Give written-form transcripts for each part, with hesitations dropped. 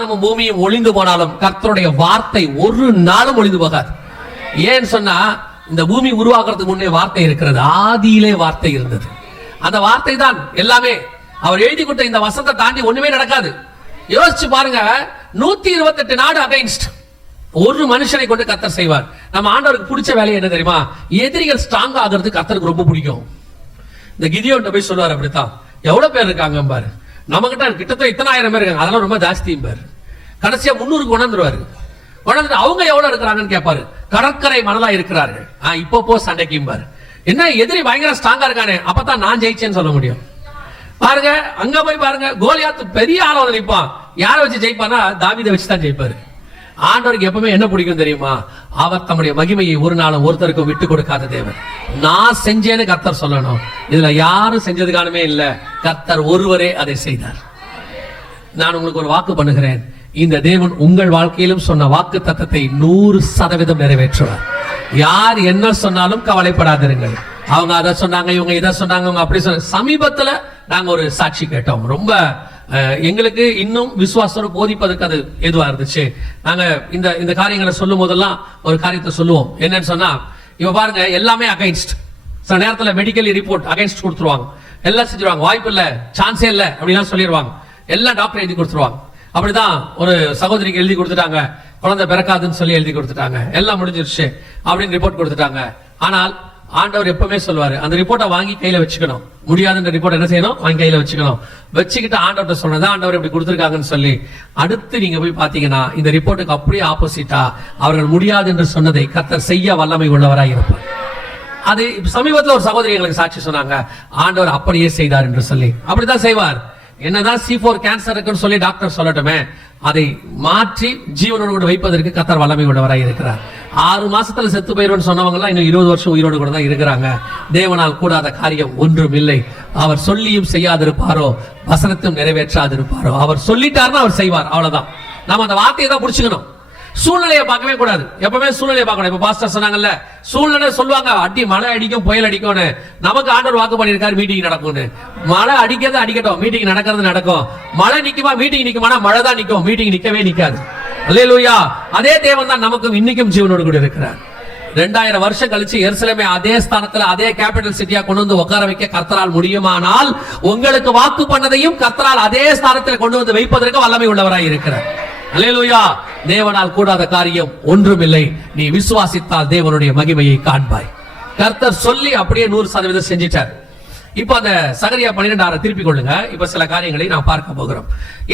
வானமும் பூமியும் ஒளிந்து போனாலும் கர்த்தருடைய வார்த்தை ஒரு நாளும் ஒளிந்து போகாது. ஏன்னு சொன்னா இந்த பூமி உருவாக்குறதுக்கு முன்னே வார்த்தை இருக்கிறது. ஆதியிலே வார்த்தை இருந்தது. அந்த வார்த்தை தான் எல்லாமே. அவர் எழுதி கொடுத்த இந்த வசனத்தை தாண்டி ஒண்ணுமே நடக்காது. யோசிச்சு பாருங்க, 128 நாடு அகைன்ஸ்ட். ஒரு மனுஷனை கொண்டு கர்த்தர் செய்வார். நம்ம ஆண்டவருக்கு பிடிச்ச வேலை என்ன தெரியுமா? எதிரிகள் ஸ்ட்ராங் ஆகிறது கர்த்தருக்கு ரொம்ப பிடிக்கும். இந்த கிதியோன் போய் சொல்லுவார், அப்படித்தான் எவ்வளவு பேர் இருக்காங்க பாரு, நம்ம கிட்டத்தட்ட இத்தனை ஆயிரம் பேர் இருக்காங்க, அதெல்லாம் ரொம்ப ஜாஸ்தியும் பாரு. கடைசியா 300 கொண்டாந்துருவாரு. கொண்டாந்து அவங்க எவ்வளவு இருக்கிறாங்கன்னு கேட்பாரு. கடற்கரை மணலா இருக்கிறார்கள். இப்போ போ சண்டைக்கும் பாரு. என்ன எதிரி பயங்கர ஸ்ட்ராங்கா இருக்கானே, அப்பதான் நான் ஜெயிச்சேன்னு சொல்ல முடியும். பாருங்க, அங்க போய் பாருங்க, கோலியாத் பெரிய ஆள நிற்பான். யாரை வச்சு ஜெயிப்பானா? தாவீதை வச்சு தான் ஜெயிப்பாரு. ஆண்டவருக்கு எப்பவுமே என்ன பிடிக்கும் தெரியுமா? அவர் தம்முடைய மகிமையை ஒரு நாளும் ஒருத்தருக்கும் விட்டு கொடுக்காத தேவன். நான் செஞ்சேன்னு கர்த்தர் சொல்லணும். இதுல யாரும் செஞ்சதுக்கானமே இல்ல, கர்த்தர் ஒருவரே அதை செய்தார். நான் உங்களுக்கு ஒரு வாக்கு பண்ணுகிறேன், இந்த தேவன் உங்கள் வாழ்க்கையிலும் சொன்ன வாக்கு தத்தத்தை 100% நிறைவேற்றுவார். யார் என்ன சொன்னாலும் கவலைப்படாதிருங்கள். அவங்க அதை சொன்னாங்க, இவங்க இதை சொன்னாங்க, அவங்க அப்படி சொன்னாங்க. சமீபத்துல நாங்க ஒரு சாட்சி கேட்டோம். ரொம்ப எங்களுக்கு இன்னும் விசுவாசம் போதிப்பதற்கு அது எதுவா இருந்துச்சு. நாங்க இந்த காரியங்களை சொல்லும் போதெல்லாம் ஒரு காரியத்தை சொல்லுவோம். என்னன்னு சொன்னா, இவ பாருங்க, எல்லாமே அகைன்ஸ்ட். சில நேரத்துல மெடிக்கல் ரிப்போர்ட் அகைன்ஸ்ட் கொடுத்துருவாங்க. எல்லாம் செஞ்சிருவாங்க, வாய்ப்பு இல்ல, சான்ஸே இல்ல அப்படிலாம் சொல்லிடுவாங்க. எல்லாம் டாக்டர் எழுதி கொடுத்துருவாங்க. அப்படிதான் ஒரு சகோதரிக்கு எழுதி கொடுத்துட்டாங்க, குழந்தை பிறக்காதுன்னு சொல்லி எழுதி கொடுத்துட்டாங்க. எல்லாம் முடிஞ்சிருச்சு அப்படின்னு ரிப்போர்ட் கொடுத்துட்டாங்க. ஆனால் ஆண்டவர் எப்பவுமே சொல்லுவாரு, அந்த ரிப்போர்ட்டை வாங்கி கையில வச்சுக்கணும். முடியாதுன்ற ரிப்போர்ட் என்ன செய்யணும்? வாங்கி கையில வச்சுக்கணும். வச்சுக்கிட்டு ஆண்டவர்கிட்ட சொன்னதா ஆண்டவர் இப்படி கொடுத்திருக்காங்கன்னு சொல்லி அடுத்து நீங்க போய் பாத்தீங்கன்னா இந்த ரிப்போர்ட்டுக்கு அப்படியே ஆப்போசிட்டா அவர்கள் முடியாது என்று சொன்னதை கர்த்தர் செய்ய வல்லமை உள்ளவராய் இருப்பார். அது சமீபத்தில் ஒரு சகோதரி எங்களுக்கு சாட்சி சொன்னாங்க, ஆண்டவர் அப்படியே செய்தார் என்று சொல்லி. அப்படித்தான் செய்வார். என்னதான் C4 கேன்சர் இருக்குன்னு சொல்லி டாக்டர் சொல்லட்டுமே, அதை மாற்றி ஜீவனோடு கூட வைப்பதற்கு கர்த்தர் வல்லமை உள்ளவராய் இருக்கிறார். 6 மாசத்துல செத்து போயிருன்னு சொன்னவங்க எல்லாம் இன்னும் 20 வருஷம் உயிரோடு கூட தான் இருக்கிறாங்க. தேவனால் கூடாத காரியம் ஒன்றும் இல்லை. அவர் சொல்லியும் செய்யாதிருப்பாரோ, வசனத்தையும் நிறைவேற்றாதிருப்பாரோ. அவர் சொல்லிட்டாருன்னா அவர் செய்வார், அவ்வளவுதான். நம்ம அந்த வார்த்தையை தான் புடிச்சுக்கணும். சூழ்நிலையை பார்க்கவே கூடாது. எப்பவுமே சூழ்நிலையை பார்க்கணும். இப்ப பாஸ்டர் சொன்னாங்கல்ல, சூழ்நிலை சொல்லுவாங்க அடி மழை அடிக்கும் புயல் அடிக்கும்னு. நமக்கு ஆண்டவர் வாக்கு பண்ணியிருக்காரு மீட்டிங் நடக்கும்னு. மழை அடிக்கிறது அடிக்கட்டும், மீட்டிங் நடக்கிறது நடக்கும். மழை நிக்குமா? மீட்டிங் நிக்குமா? மழை தான் நிக்கும், மீட்டிங் நிக்கவே நிக்காது. அல்லேலூயா. அதே தேவன் தான் நமக்கும் இன்னைக்கும் ஜீவனோடு கூட இருக்கிறார். 2000 வருஷம் கழிச்சு எருசலேமை அதே ஸ்தானத்துல அதே கேபிட்டல் சிட்டியா கொண்டு வந்து உட்கார வைக்க கர்த்தரால் முடியுமானால், உங்களுக்கு வாக்கு பண்ணதையும் கர்த்தரால் அதே ஸ்தானத்தில் கொண்டு வந்து வைப்பதற்கு வல்லமை உள்ளவராய் இருக்கிறார். அல்லேலூயா. தேவனால் கூடாத காரியம் ஒன்றும் இல்லை. நீ விசுவாசித்தால் தேவனுடைய மகிமையை காண்பாய். கர்த்தர் சொல்லி அப்படியே 100% செஞ்சிட்டார். இப்ப அந்த சகரியா 12 திருப்பிக் கொள்ளுங்க. இப்ப சில காரியங்களை நான் பார்க்க போகிறோம்.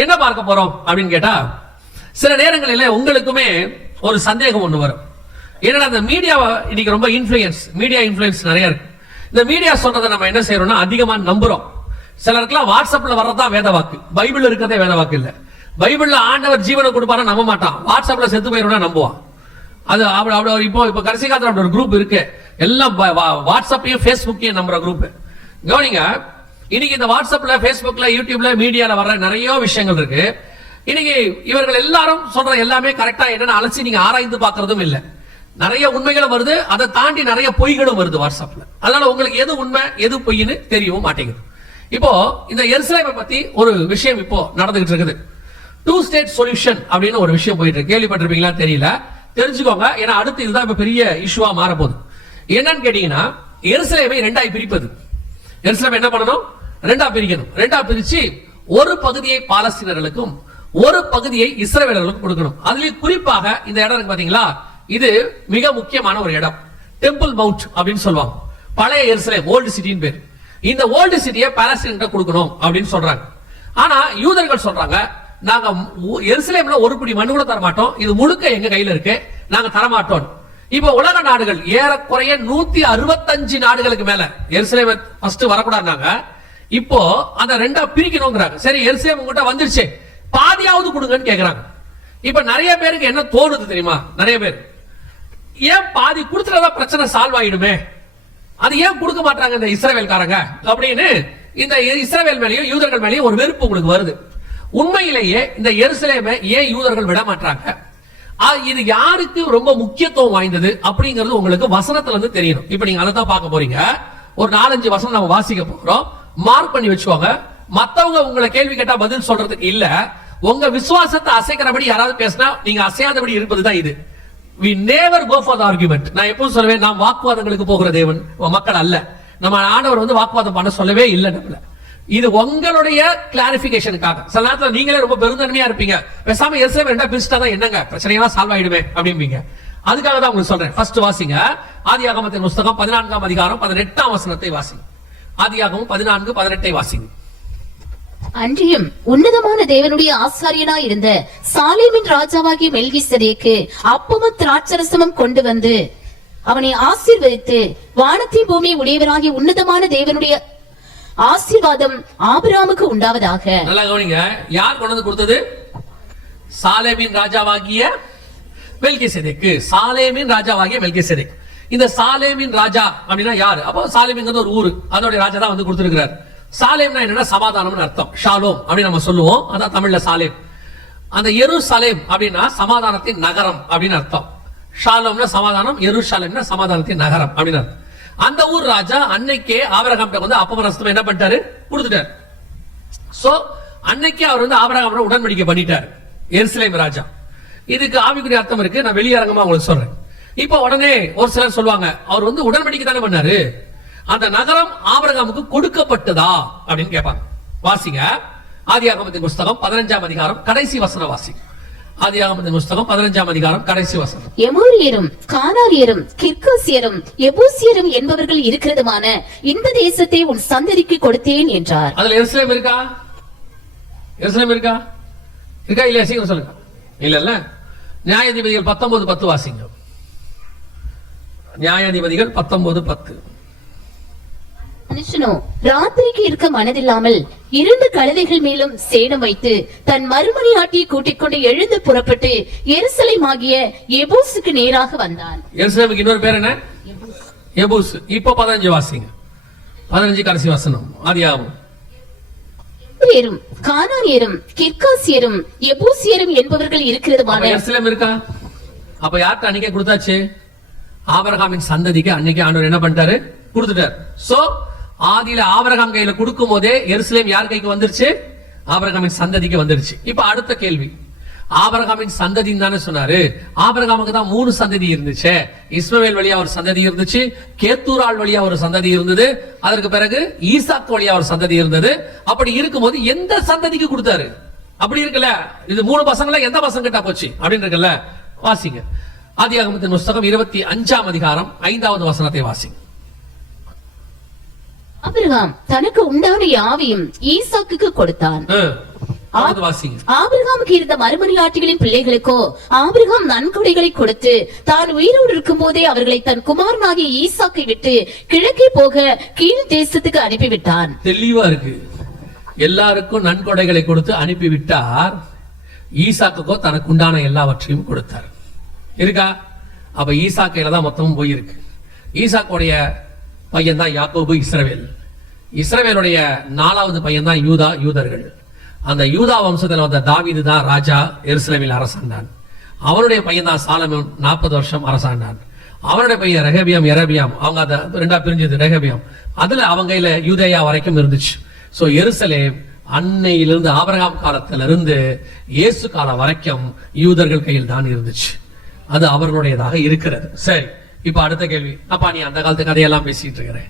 என்ன பார்க்க போறோம் அப்படின்னு கேட்டா, சில நேரங்களில் உங்களுக்குமே ஒரு சந்தேகம் ஒண்ணு வரும். ஏன்னா அந்த மீடியா இன்னைக்கு ரொம்ப மீடியா இன்ஃபுளுன்ஸ் நிறைய இருக்கு. இந்த மீடியா சொல்றதை நம்ம என்ன செய்யறோம்னா அதிகமா நம்புறோம். சிலருக்குலாம் வாட்ஸ்அப்ல வர்றதா வேத வாக்கு, பைபிள் இருக்கிறதே வேத வாக்கு இல்ல. பைபிள்ல ஆண்டவர் ஜீவனை கொடுப்பாரா நம்ப மாட்டான், வாட்ஸ்அப்ல செத்து போயிருந்தா நம்புவான். அது இப்போ கடைசி காலத்துல ஒரு குரூப் இருக்கு, எல்லாம் வாட்ஸ்அப்பையும் பேஸ்புக்கையும் நம்புற குரூப். கவனிங்க, இன்னைக்கு இந்த வாட்ஸ்அப்ல பேஸ்புக்ல யூடியூப்ல மீடியால வர்ற நிறைய விஷயங்கள் இருக்கு. இன்னைக்கு இவர்கள் எல்லாரும் சொல்ற எல்லாமே கரெக்டா என்னன்னு அலசி நீங்க ஆராய்ந்து பாக்குறதும் இல்ல. நிறைய உண்மைகளும் வருது, அதை தாண்டி நிறைய பொய்களும் வருது வாட்ஸ்அப்ல. அதனால உங்களுக்கு எது உண்மை எது பொய்ன்னு தெரியவும் மாட்டேங்குது. இப்போ இந்த எருசலேமை பத்தி ஒரு விஷயம் இப்போ நடந்துகிட்டு இருக்குது. 2 ஸ்டேட் சொல்யூஷன் அப்படின்னு ஒரு விஷயம் போயிட்டு இருக்கு. கேள்விப்பட்டிருப்பீங்களா தெரியல, தெரிஞ்சுக்கோங்க. ஏன்னா அடுத்து இதுதான் இப்ப பெரிய இஷ்யூவா மாற போகுது. என்னன்னு கேட்டீங்கன்னா, எருசலேமை 2ஆய் பிரிப்பது. எருசலேமை என்ன பண்ணணும்? 2ஆ பிரிக்கணும். 2ஆ பிரிச்சு ஒரு பகுதியை பாலஸ்தீனர்களுக்கும் ஒரு பகுதியை இஸ்ரவேலர்களுக்கும் கொடுக்கணும். அதுலயும் குறிப்பாக இந்த இடம் இருக்கு பாத்தீங்களா, இது மிக முக்கியமான ஒரு இடம். டெம்பிள் மவுண்ட் அப்படின்னு சொல்லுவாங்க. பழைய எருசலேம், ஓல்டு சிட்டின்னு பேர். இந்த ஓல்டு சிட்டியை பாலஸ்தீன கொடுக்கணும் அப்படின்னு சொல்றாங்க. ஆனா யூதர்கள் சொல்றாங்க, நாங்க எருசலேம்ல ஒரு பிடி மண்ணு கூட தர மாட்டோம், இது முழுக்க எங்க கையில இருக்கு, நாங்க தரமாட்டோம். இப்ப உலக நாடுகள் ஏறக்குறைய 165 நாடுகளுக்கு மேல எருசலேம் ஃபர்ஸ்ட் வரக்கூடாதுனாங்க. இப்போ அந்த 2ஆ பிரிக்கணும்ங்கறாங்க. சரி, எருசலேம் உங்ககிட்ட வந்துருச்சு, பாதியாவது கொடுங்கன்னு கேக்குறாங்க. இப்ப நிறைய பேருக்கு என்ன தோணுது தெரியுமா? நிறைய பேர் ஏன் பாதி கொடுத்துறதா பிரச்சனை சால்வ் ஆயிடுமே, அது ஏன் கொடுக்க மாட்டாங்க இந்த இஸ்ரவேல்காரங்க அப்படின்னு இந்த இஸ்ரவேல் மேலேயும் யூதர்கள் மேலேயும் ஒரு வெறுப்பு உங்களுக்கு வருது. உண்மையிலேயே இந்த எருசலேமை ஏன் யூதர்கள் விட மாட்டாங்க, இது யாருக்கு ரொம்ப முக்கியத்துவம் வாய்ந்தது அப்படிங்கிறது உங்களுக்கு வசனத்துல இருந்து தெரியணும். இப்ப நீங்க அதை தான் பார்க்க போறீங்க. ஒரு 4-5 வசனம் நம்ம வாசிக்க போறோம், மார்க் பண்ணி வச்சுக்கோங்க. மத்தவங்க உங்களை கேள்வி கேட்டா பதில் சொல்றதுக்கு இல்ல, உங்க விசுவாசத்தை அசைக்கிறபடி யாராவது பேசினா நீங்க அசையாதபடி இருப்பதுதான் இது. we never go for the argument. நான் எப்பவும் சொல்லுவேன், நாம் வாக்குவாதங்களுக்கு போகிற தேவன் மக்கள் அல்ல. நம்ம ஆண்டவர் வாக்குவாதம் பண்ண சொல்லவே இல்லை நம்மள. இது உங்களுடைய கிளாரிபிகேஷனுக்காக. சில நேரத்துல நீங்களே ரொம்ப பெருந்தன்மையா இருப்பீங்க, பேசாம எருசலேம் ரெண்டா பிரிச்சுட்டா தான் என்னங்க பிரச்சனையெல்லாம் சால்வ் ஆயிடுமே அப்படிம்பீங்க. அதுக்காக தான் உங்களுக்கு சொல்றேன். ஃபர்ஸ்ட் வாசிங்க ஆதியாகமத்தின் புஸ்தகம் 14ஆம் அதிகாரம் 18ஆம் வசனத்தை வாசிங்க. ஆதியாகமம் 14:18 வாசிங்க. அன்றியும் உன்னதமான தேவனுடைய ஆசாரியனாய் இருந்த சாலேமின் ராஜாவாகிய மெல்கிசேதேக்கு அப்பமும் திராட்சரசமும் கொண்டு வந்து அவனை ஆசீர்வதித்து, வானத்தின் பூமி உடையவராகிய உன்னதமான தேவனுடைய ஆசீர்வாதம் ஆபிரகாமுக்கு உண்டாவதாக. நல்லா கவனிங்க, யார் கொண்டு வந்து கொடுத்தது? சாலேமின் ராஜாவாகிய மெல்கிசேதேக்கு. சாலேமின் ராஜாவாகிய மெல்கிசேதேக். இந்த சாலேமின் ராஜா அப்படின்னா யாரு? அப்போ சாலேம்ங்கிறது ஒரு ஊரு, அதோட ராஜா தான் வந்து கொடுத்திருக்கிறார். சாலேம்னா என்னன்னா சமாதானம்னு அர்த்தம். ஷாலோம் அப்படின்னு நம்ம சொல்லுவோம், அதான் தமிழ்ல சாலேம். அந்த எருசலேம் அப்படின்னா சமாதானத்தின் நகரம் அப்படின்னு அர்த்தம். ஷாலோம்னா சமாதானம், எருசலேம்னா சமாதானத்தின் நகரம் அப்படின்னு அர்த்தம். அந்த ஊர் ராஜா அன்னைக்கே ஆபிரகாம் வந்து அப்பமரஸ்தம் என்ன பண்ணிட்டாரு? கொடுத்துட்டாரு. சோ அன்னைக்கே அவர் ஆபிரகாம் உடன்படிக்கை பண்ணிட்டாரு எருசலேம் ராஜா. இதுக்கு ஆவிக்குரிய அர்த்தம் இருக்கு, நான் வெளியரங்கமா உங்களுக்கு சொல்றேன். இப்ப உடனே ஒரு சிலர் சொல்லுவாங்க, அவர் உடன்படிக்கை தானே பண்ணாரு, அந்த நகரம் ஆபிரகாமுக்கு கொடுக்கப்பட்டதா அப்படின்னு கேட்பாங்க. வாசிங்க ஆதியாகமத்தின் புஸ்தகம் 15ஆம் அதிகாரம் கடைசி வசனம் வாசிங்க. ஆதியாகமத்தின் புஸ்தகம் 15ஆம் அதிகாரம் கடைசி வசனம். எமோரியரும் கானானியரும் கிர்காசியரும் எபூசியரும் என்பவர்கள் இருக்கிறதுமான இந்த தேசத்தை உன் சந்ததிக்கு கொடுத்தேன் என்றார். அதுல எருசலேம் இருக்கா? எருசலேம் இருக்கா? இருக்கா இல்லையா? சீக்கிரம் சொல்லுங்க. இல்ல. நியாயாதிபதிகள் 19:10 வாசிங்க. நியாயாதிபதிகள் 19:10. மனுஷனோ ராத்திரிக்கு இருக்க மனதில்லாமல் 2 கழுதைகள் மேலும் சேணம் வைத்து தன் மறுமணியாட்டியை கூட்டிக் கொண்டு எழுந்து புறப்பட்டு எருசலேம் ஆகிய எபூசுக்கு நேராக வந்தான். எருசலேமுக்கு இன்னொரு பேர் என்ன? எபூஸ். இப்ப 15 வாசிங்க. 15 கடைசி வசனம். ஆதியாகமம். எமோரியரும் கானானியரும் கிர்காசியரும் எபூசியரும் என்பவர்கள் இருக்கிறதுமான எருசலேம் இருக்கா? அப்ப யார்கிட்ட அன்னைக்கே கொடுத்தாச்சு? ஆபிரகாமின் சந்ததிக்கு அன்னைக்கு ஆண்டவர் என்ன பண்ணிட்டாரு? கொடுத்துட்டார். சோ ஆதியில ஆபிரகாம் கையில கொடுக்கும் போதே எருசலேம் யார் கைக்கு வந்துருச்சு? ஆபிரகாமின் சந்ததிக்கு வந்துருச்சு. இப்ப அடுத்த கேள்வி, ஆபிரகாமின் சந்ததின்னு தானே சொன்னாரு. ஆபிரகாமுக்கு தான் 3 சந்ததி இருந்துச்சு. இஸ்மவேல் வழியா ஒரு சந்ததி இருந்துச்சு, கேத்தூரால் வழியா ஒரு சந்ததி இருந்தது, அதற்கு பிறகு ஈசாக் வழியா ஒரு சந்ததி இருந்தது. அப்படி இருக்கும்போது எந்த சந்ததிக்கு கொடுத்தாரு? அப்படி இருக்குல்ல, இது 3 பசங்கள எந்த பசங்க கிட்ட போச்சு அப்படின்னு இருக்குல்ல. வாசிங்க ஆதியாகமத்தின் புஸ்தகம் 25ஆம் அதிகாரம் 5வது வசனத்தை வாசிங்க. ஆபிரகாம் தனக்கு உண்டான யாவையும் ஈசாக்குக்கு கொடுத்தான். ஆபிரகாமுக்கு இருந்த மறுமணியாட்டிகளின் பிள்ளைகளுக்கோ ஆபிரகாம் நன்கொடைகளை கொடுத்து தான் உயிரோடு இருக்கும் போதே அவர்களை தன் குமாரனாகிய ஈசாக்கை விட்டு கிழக்கே போக கீழ் தேசத்துக்கு அனுப்பிவிட்டான். தெளிவா இருக்கு. எல்லாருக்கும் நன்கொடைகளை கொடுத்து அனுப்பிவிட்டார். ஈசாக்குக்கோ தனக்கு உண்டான எல்லாவற்றையும் கொடுத்தார். இருக்கா? அப்ப ஈசாக்கையில தான் மொத்தமும் போயிருக்கு. ஈசாக்குடைய பையன் தான் யாக்கோபு, இஸ்ரவேல். இஸ்ரவேலுடைய 4வது பையன் தான் யூதர்கள். அந்த யூதா வம்சத்தில் வந்த தாவீது தான் ராஜா, எருசலேமில் அரசாண்டான். அவனுடைய பையன் தான் சாலமோன் 40 வருஷம் அரசாண்டான். அவனுடைய பையன் ரெகபியாம், எரபியாம். அவங்க அதை 2ஆ பிரிஞ்சது. ரெகபியாம் அதுல அவங்க கையில யூதேயா வரைக்கும் இருந்துச்சு. சோ எருசலேம் அன்னையிலிருந்து ஆபிரகாம் காலத்திலிருந்து இயேசு காலம் வரைக்கும் யூதர்கள் கையில் தான் இருந்துச்சு. அது அவர்களுடையதாக இருக்கிறது. சரி, இப்ப அடுத்த கேள்வி. அப்பா நீ அந்த காலத்து கதையெல்லாம் பேசிட்டு இருக்கிற,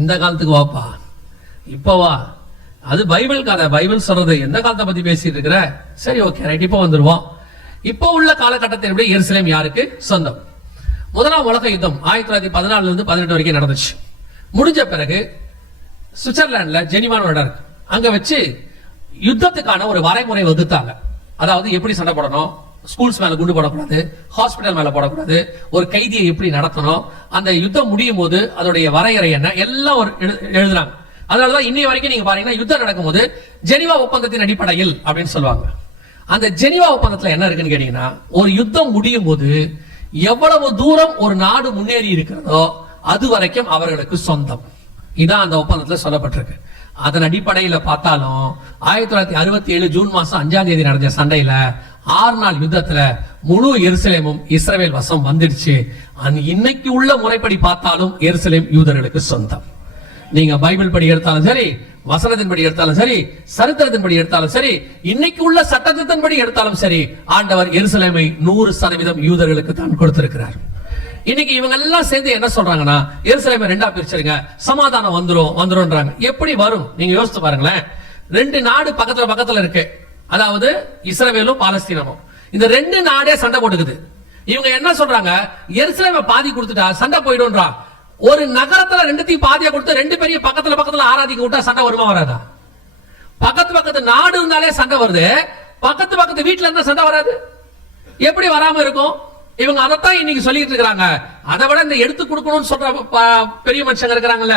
இந்த காலத்துக்கு வாப்பா, இப்ப வா. அது பைபிள் கதை, பைபிள் சொல்றது. எந்த காலத்தை பத்தி பேசிட்டு இருக்கிற? சரி, ஓகே, ரைட். இப்ப வந்துருவோம். இப்ப உள்ள காலகட்டத்தை எருசலேம் யாருக்கு சொந்தம்? முதலாம் உலக யுத்தம் 1914 இருந்து 18 வரைக்கும் நடந்துச்சு. முடிஞ்ச பிறகு சுவிட்சர்லாந்துல ஜெனிவான இடம் இருக்கு, அங்க வச்சு யுத்தத்துக்கான ஒரு வரைமுறை வகுத்தாங்க. அதாவது எப்படி சண்டை போடணும், ஸ்கூல்ஸ் மேல குண்டு போடக்கூடாது, ஹாஸ்பிட்டல் மேல போடக்கூடாது, ஒரு கைதியை எப்படி நடத்தணும், அந்த யுத்தம் முடியும் போது அதோடைய வரையறை என்ன, எல்லாம் ஒரு எழுதுறாங்க. அதனாலதான் இன்னை வரைக்கும் நீங்க பாத்தீங்கன்னா யுத்தம் நடக்கும்போது ஜெனிவா ஒப்பந்தத்தின் அடிப்படையில் அப்படின்னு சொல்லுவாங்க. அந்த ஜெனிவா ஒப்பந்தத்துல என்ன இருக்குன்னு கேட்டீங்கன்னா, ஒரு யுத்தம் முடியும் போது எவ்வளவு தூரம் ஒரு நாடு முன்னேறி இருக்கிறதோ அது வரைக்கும் அவர்களுக்கு சொந்தம். இதான் அந்த ஒப்பந்தத்துல சொல்லப்பட்டிருக்கு. அதன் அடிப்படையில பார்த்தாலும் 1967 ஜூன் மாசம் 5ஆம் தேதி நடந்த சண்டையில 6 நாள் யுத்தத்துல முழு எருசலேமும் இஸ்ரவேல் வசம் வந்துடுச்சு. இன்னைக்கு உள்ள முறைப்படி பார்த்தாலும் எருசலேம் யூதர்களுக்கு சொந்தம். நீங்க பைபிள் படி எடுத்தாலும் சரி, வசனத்தின் படி எடுத்தாலும் சரி, சரித்திரத்தின் படி எடுத்தாலும் சரி, இன்னைக்கு உள்ள சட்டத்தின் படி எடுத்தாலும் சரி, ஆண்டவர் எருசலேமை 100% யூதர்களுக்கு தான் கொடுத்திருக்கிறார். இன்னைக்கு இவங்க எல்லாம் சேர்ந்து என்ன சொல்றாங்கன்னா, எருசலேமை 2ஆ பிரிச்சிருங்க, சமாதானம் வந்துரும்ன்றாங்க. எப்படி வரும் நீங்க யோசிச்சு பாருங்களேன். 2 நாடு பக்கத்துல இருக்கு, அதாவது இஸ்ரவேலும் பாலஸ்தீனமும். இந்த 2 நாடே சண்டை போட்டுக்குது. இவங்க என்ன சொல்றாங்க, எருசலேமை பாதி கொடுத்துட்டா சண்டை போயிடும்ன்றா. ஒரு நகரத்துல 2த்தையும் பாதியா கொடுத்து 2 பெரிய பக்கத்துல ஆராதிக்க விட்டா சண்டை வருமா வராதா? பக்கத்து நாடு இருந்தாலே சண்டை வருது, பக்கத்து வீட்டுல இருந்தா சண்டை வராது. எப்படி வராம இருக்கும்? இவங்க அதைத்தான் இன்னைக்கு சொல்லிட்டு இருக்காங்க. அதை விட இந்த எடுத்து கொடுக்கணும்னு சொல்ற பெரிய மனுஷங்க இருக்கிறாங்கல்ல,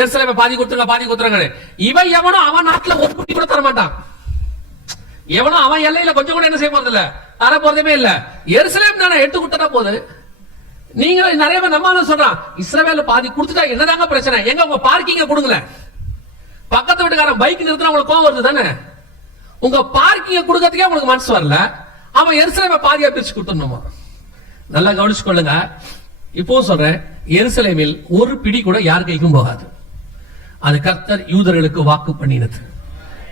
எருசலேமை பாதி கொடுத்துறாங்க. இவன் எவனோ அவன் நாட்டுல ஒரு குட்டி கூட தர மாட்டான். எவனோ அவன் எல்லையில கொஞ்சம் கூட என்ன செய்ய போறது இல்ல, தர போறதுமே இல்ல. எருசலேம் தானே எடுத்து கொடுத்தா போகுது. நீங்க நிறைய பேர் நம்ம சொல்றான், இஸ்ரவேல பாதி கொடுத்துட்டா என்னதாங்க பிரச்சனை, எங்க உங்க பார்க்கிங்க கொடுங்கல. பக்கத்து வீட்டுக்காரன் பைக் நிறுத்தினா உங்களுக்கு கோவம் வருது தானே? உங்க பார்க்கிங்க கொடுக்கறதுக்கே உங்களுக்கு மனசு வரல, அவன் எருசலேமை பாதியா பிரிச்சு கொடுத்துடணுமா? நல்லா கவனிச்சு கொள்ளுங்க. இப்போ சொல்றேன், எருசலேமில் ஒரு பிடி கூட யார் கைக்கும் போகாது. அது கர்த்தர் யூதர்களுக்கு வாக்கு பண்ணினது.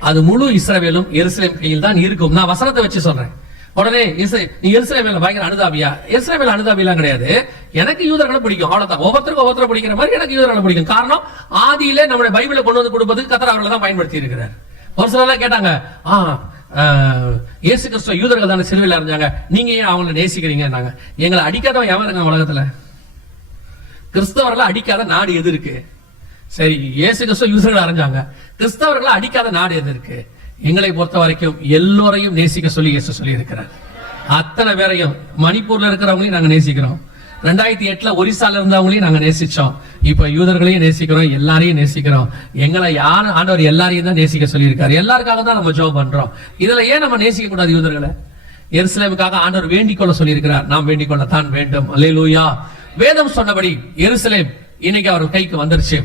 அது முழு இஸ்ரவேலும் எருசலேம் கையில் தான் இருக்கும். நான் வசனத்தை வச்சு சொல்றேன். உடனே நீ எருசலேமில் பயங்கர அனுதாபியா? எருசலேமில் அனுதாபிலாம் கிடையாது. எனக்கு யூதர்களை பிடிக்கும், அவ்வளவுதான். ஒவ்வொருத்தரும் பிடிக்கிற மாதிரி எனக்கு யூதர்களை பிடிக்கும். காரணம், ஆதியிலே நம்முடைய பைபிளை கொண்டு வந்து கொடுப்பதுக்கு கர்த்தர் அவர்களை தான் பயன்படுத்தி இருக்கிறார். ஒரு சிலர் கேட்டாங்க, இயேசு கிறிஸ்துவ யூதர்கள் தானே சிலுவையில் அறிஞ்சாங்க, நீங்க ஏன் அவங்களை நேசிக்கிறீங்க? எங்களை அடிக்காதவன் எவன் இருக்காங்க உலகத்துல? கிறிஸ்தவர்களை அடிக்காத நாடு எது இருக்கு? சரி, இயேசு கிறிஸ்துவ யூதர்கள் அறிஞ்சாங்க, கிறிஸ்தவர்களை அடிக்காத நாடு எது இருக்கு? எங்களை பொறுத்த வரைக்கும் எல்லோரையும் நேசிக்க சொல்லி இயேசு சொல்லி இருக்கிறார். அத்தனை பேரையும், மணிப்பூர்ல இருக்கிறவங்களையும் நாங்க நேசிக்கிறோம், 2008 ஒரிசால இருந்தவங்களையும் நாங்க நேசிச்சோம், இப்ப யூதர்களையும் நேசிக்கிறோம், எல்லாரையும் நேசிக்கிறோம். எங்களை யார் ஆண்டவர் எல்லாரையும் தான் நேசிக்க சொல்லி இருக்காரு. எல்லாருக்காக தான் நம்ம ஜெபம் பண்றோம். இதுல ஏன் நம்ம நேசிக்க கூடாது யூதர்களை? எருசலேமுக்காக ஆண்டவர் வேண்டிக் கொள்ள சொல்லி இருக்கிறார், நாம் வேண்டிக் கொள்ளத்தான் வேண்டும். அல்லேலூயா. வேதம் சொன்னபடி எருசலேம் இன்னைக்கு அவர் கைக்கு வந்துருச்சு.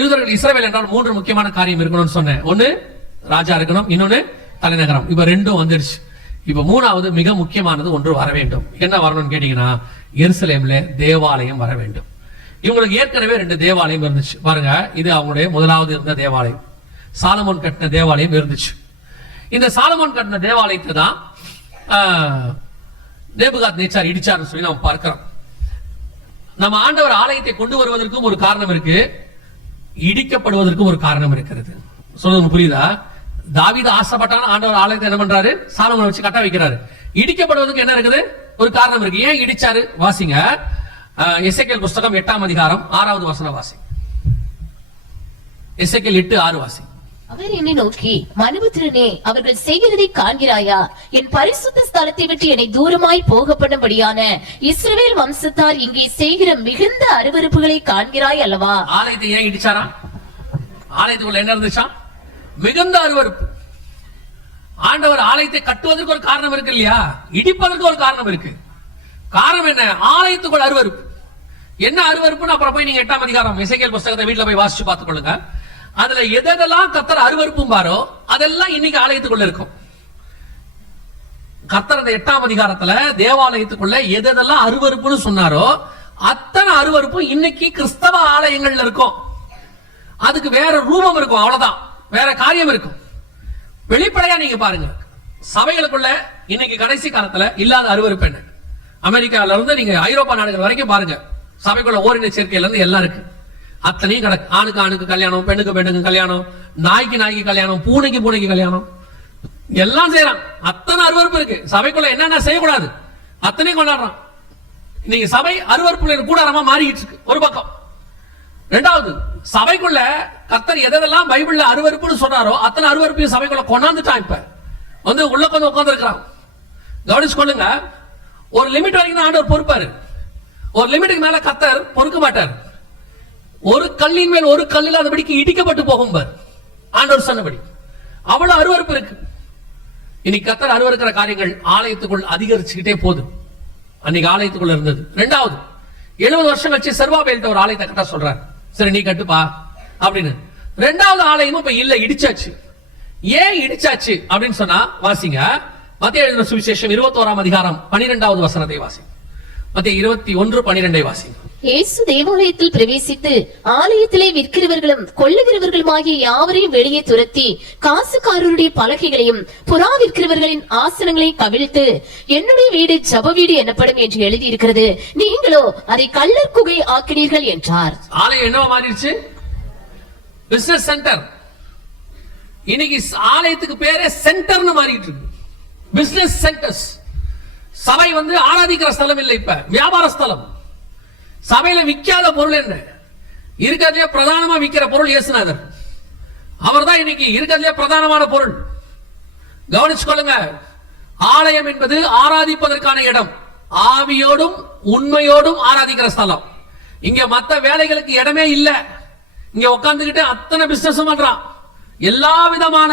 யூதர்கள் இஸ்ரவேல் என்றால் 3 முக்கியமான காரியம் இருக்கணும்னு சொன்னேன். ஒன்னு ராஜா இருக்கணும், இன்னொன்னு தலைநகரம். இப்ப 2 வந்துருச்சு. இப்ப 3வது மிக முக்கியமானது ஒன்று வர வேண்டும். என்ன வரணும்னு கேட்டீங்கன்னா, எருசலேம்ல தேவாலயம் வர வேண்டும். இவங்களுக்கு ஏற்கனவே 2 தேவாலயம் இருந்துச்சு பாருங்க. இது அவங்களுடைய முதலாவது இருந்த தேவாலயம். சாலமோன் கட்டின தேவாலயம் இருந்துச்சு. இந்த சாலமோன் கட்டின தேவாலயத்தை தான் நேபுகாத்நேச்சார் இடிச்சார்னு சொல்லி நம்ம பார்க்கிறோம். நம்ம ஆண்டவர் ஆலயத்தை கொண்டு வருவதற்கும் ஒரு காரணம் இருக்கு, இடிக்கப்படுவதற்கும் ஒரு காரணம் இருக்கிறது. சொல்றது புரியுதா? தாவீது ஆசைப்பட்டான ஆண்டவர் ஆலயத்தை என்ன பண்றாரு? சாலமோனை வச்சு கட்ட வைக்கிறாரு. இடிக்கப்படுவதற்கு என்ன இருக்குது? ஒரு காரணம் இருக்கு. ஏன் இடிச்சாரு? வாசிங்க, எசேக்கியேல் புஸ்தகம் 8ஆம் அதிகாரம் 6வது வசனம் வாசி. எசேக்கியேல் 8:6 வாசி. அவர் என்னை நோக்கி, மனுபுத்திரனே, அவர்கள் செய்கிறதை காண்கிறாயா? என் பரிசுத்த ஸ்தலத்தை விட்டு என்னை தூரமாய் போகப்படும்படியான இஸ்ரவேல் வம்சத்தார் இங்கே செய்கிற மிகுந்த அருவருப்புகளை காண்கிறாய் அல்லவா? ஆலயத்தை ஏன் இடிச்சாரா? ஆலயத்துக்குள்ள என்ன இருந்துச்சா? மிகுந்த அருவருப்பு. ஆண்டவர் ஆலயத்தை கட்டுவதற்கு ஒரு காரணம் இருக்கு இல்லையா? இடிப்பதற்கு ஒரு காரணம் இருக்கு. காரணம் என்ன? ஆலயத்துக்குள் அருவருப்பு. என்ன அருவருப்புன்னு அப்புறம் போய் நீங்க 8ஆம் அதிகாரம் எசேக்கியேல் புஸ்தகத்தை வீட்டுல போய் வாசிச்சு பார்த்துக் கொள்ளுங்க. அதுல எதெல்லாம் கர்த்தர் அருவருப்பும் பாரோ அதெல்லாம் இன்னைக்கு ஆலயத்துக்குள்ள இருக்கும். கர்த்தர் அந்த 8ஆம் அதிகாரத்துல தேவாலயத்துக்குள்ள எதெல்லாம் அருவருப்புன்னு சொன்னாரோ அத்தனை அருவருப்பும் இன்னைக்கு கிறிஸ்தவ ஆலயங்கள்ல இருக்கும். அதுக்கு வேற ரூபம் இருக்கும், அவ்வளவுதான், வேற காரியம் இருக்கும். வெளிப்படையா நீங்க பாருங்க, சபைகளுக்குள்ள இன்னைக்கு கடைசி காலத்துல இல்லாத அருவருப்பு என்ன? அமெரிக்கால இருந்து நீங்க ஐரோப்பா நாடுகள் வரைக்கும் பாருங்க, சபைக்குள்ள ஓரின சேர்க்கையில இருந்து எல்லாம் இருக்கு. அத்தனையும் கிடக்கு. ஆணுக்கு ஆணுக்கு கல்யாணம், பெண்ணுக்கு பெண்ணுக்கு கல்யாணம், நாய்க்கு நாய்க்கு கல்யாணம், பூனைக்கு பூனைக்கு கல்யாணம், எல்லாம் செய்யறான். அத்தனை அருவருப்பு இருக்கு. சபைக்குள்ள என்னென்ன செய்யக்கூடாது அத்தனையும் கொண்டாடுறான். இன்னைக்கு சபை அருவருப்புல கூடாரமா மாறிட்டு இருக்கு ஒரு பக்கம். 2வது, சபைக்குள்ள கர்த்தர் எதெல்லாம் பைபிள்ல அருவருப்புன்னு சொன்னாரோ அத்தனை அருவருப்பையும் சபைக்குள்ள கொண்டாந்துட்டான். இப்ப வந்து உள்ள கொஞ்சம் உட்கார்ந்து இருக்கிறான். கவனிச்சு கொள்ளுங்க. ஒரு லிமிட் வரைக்கும் தான் ஆண்டவர் பொறுப்பாரு. ஒரு லிமிட்டுக்கு மேல கர்த்தர் பொறுக்க மாட்டார். ஒரு கல்லின் மேல் ஒரு கல்லில் அதுபடிக்கு இடிக்கப்பட்டு போகும் பார் ஆண்டவர் சொன்னபடி. அவ்வளவு அருவருப்பு இருக்கு. இன்னைக்கு கர்த்தர் அருவருக்கிற காரியங்கள் ஆலயத்துக்குள் அதிகரிச்சுக்கிட்டே போகுது. அன்னைக்கு ஆலயத்துக்குள்ள இருந்தது. 2வது, 70 வருஷம் கழிச்சு செருபாபேல்ட்ட ஒரு ஆலயத்தை கட்ட சொல்றார். சரி நீ கட்டுப்பா அப்படின்னு. 2வது ஆலயமும் இப்ப இல்ல, இடிச்சாச்சு. ஏன் இடிச்சாச்சு அப்படின்னு சொன்னா வாசிங்க, மத்தேயு சுவிசேஷம் 21ஆம் அதிகாரம் 12வது வசனத்தை வாசி. மத்தேயு 21:12 வாசி. இயேசு தேவாலயத்தில் பிரவேசித்து ஆலயத்திலே விற்கிறவர்களும் கொள்ளுகிறவர்களுமாகிய யாவரையும் வெளியே துரத்தி காசுக்காரருடைய பலகைகளையும் புறா விற்கிறவர்களின் ஆசனங்களை கவிழ்த்து என்னுடைய வீடு ஜெப வீடு எனப்படும் என்று எழுதியிருக்கிறது, நீங்களோ அதை கள்ளர் குகை ஆக்கினீர்கள் என்றார். ஆலயம் என்னவா மாறிடுச்சு? Business centre. இன்னைக்கு ஆலயத்துக்கு பேரே சென்டர்னு மாறிட்டு இருக்கு. Business centres. சபை ஆராதிக்கிற ஸ்தலம் இல்லை, இப்ப வியாபார ஸ்தலம். சபையில விற்காத பொருள் என்ன? இருக்கிறதுலே பிரதானமா விற்கிற பொருள் இயேசுநாதர். அவர் தான் இன்னைக்கு இருக்கிறதுலே பிரதானமான பொருள். கவனிச்சு கொள்ளுங்க. ஆலயம் என்பது ஆராதிப்பதற்கான இடம். ஆவியோடும் உண்மையோடும் ஆராதிக்கிற ஸ்தலம். இங்க மத்த வேலைகளுக்கு இடமே இல்ல. இங்க உட்கார்ந்துகிட்டு அத்தனை பிசினஸ் பண்றான். எல்லா விதமான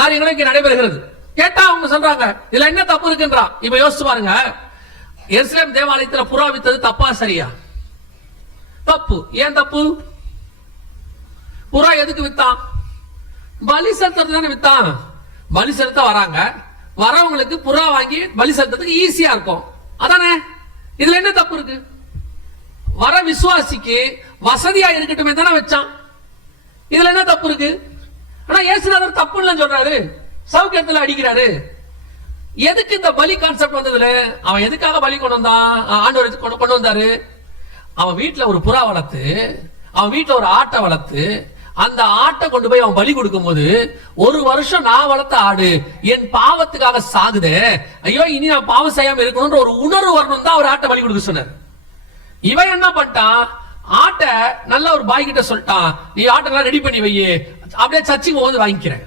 காரியங்களும் இங்க நடைபெறுகிறது. கேட்டா அவங்க சொல்றாங்க, இதுல என்ன தப்பு இருக்குன்றா. இப்ப யோசிச்சு பாருங்க, எருசலேம் தேவாலயத்துல புறா வித்தது தப்பா சரியா? தப்பு. ஏன் தப்பு? புறா எதுக்கு வித்தான்? பலி செலுத்துறது தானே வித்தான். பலி செலுத்த வராங்க, வரவங்களுக்கு புறா வாங்கி பலி செலுத்துறதுக்கு ஈஸியா இருக்கும், அதானே? இதுல என்ன தப்பு இருக்கு? வர விசுவாசிக்கு வசதியா இருக்கட்டுமே தானே வச்சான். இதுல என்ன தப்பு இருக்கு? ஆனா இயேசுநாதர் தப்புன்னு சொல்றாரு, சவுக்கியத்துல அடிக்கிறாரு. எதுக்கு இந்த பலி கான்செப்ட் வந்ததுல? அவன் எதுக்காக பலி கொண்டு வந்தான்? ஆண்டவர் கொண்டு வந்தாரு. அவன் வீட்டுல ஒரு புறா வளர்த்து, அவன் வீட்டுல ஒரு ஆட்டை வளர்த்து, அந்த ஆட்டை கொண்டு போய் அவன் பலி கொடுக்கும் போது, ஒரு வருஷம் நான் வளர்த்த ஆடு என் பாவத்துக்காக சாகுதே, ஐயோ இனி நான் பாவம் செய்யாம இருக்கணும்ன்ற ஒரு உணர்வு வரணும் தான் அவர் ஆட்டை பலி கொடுக்க சொன்னார். இவன் என்ன பண்ணிட்டான்? ஆட்டை நல்ல ஒரு பாய் கிட்ட சொல்லிட்டான், நீ ஆட்டை ரெடி பண்ணி வை, அப்படியே சர்ச்சுக்கு வந்து வாங்கிக்கிறேன்.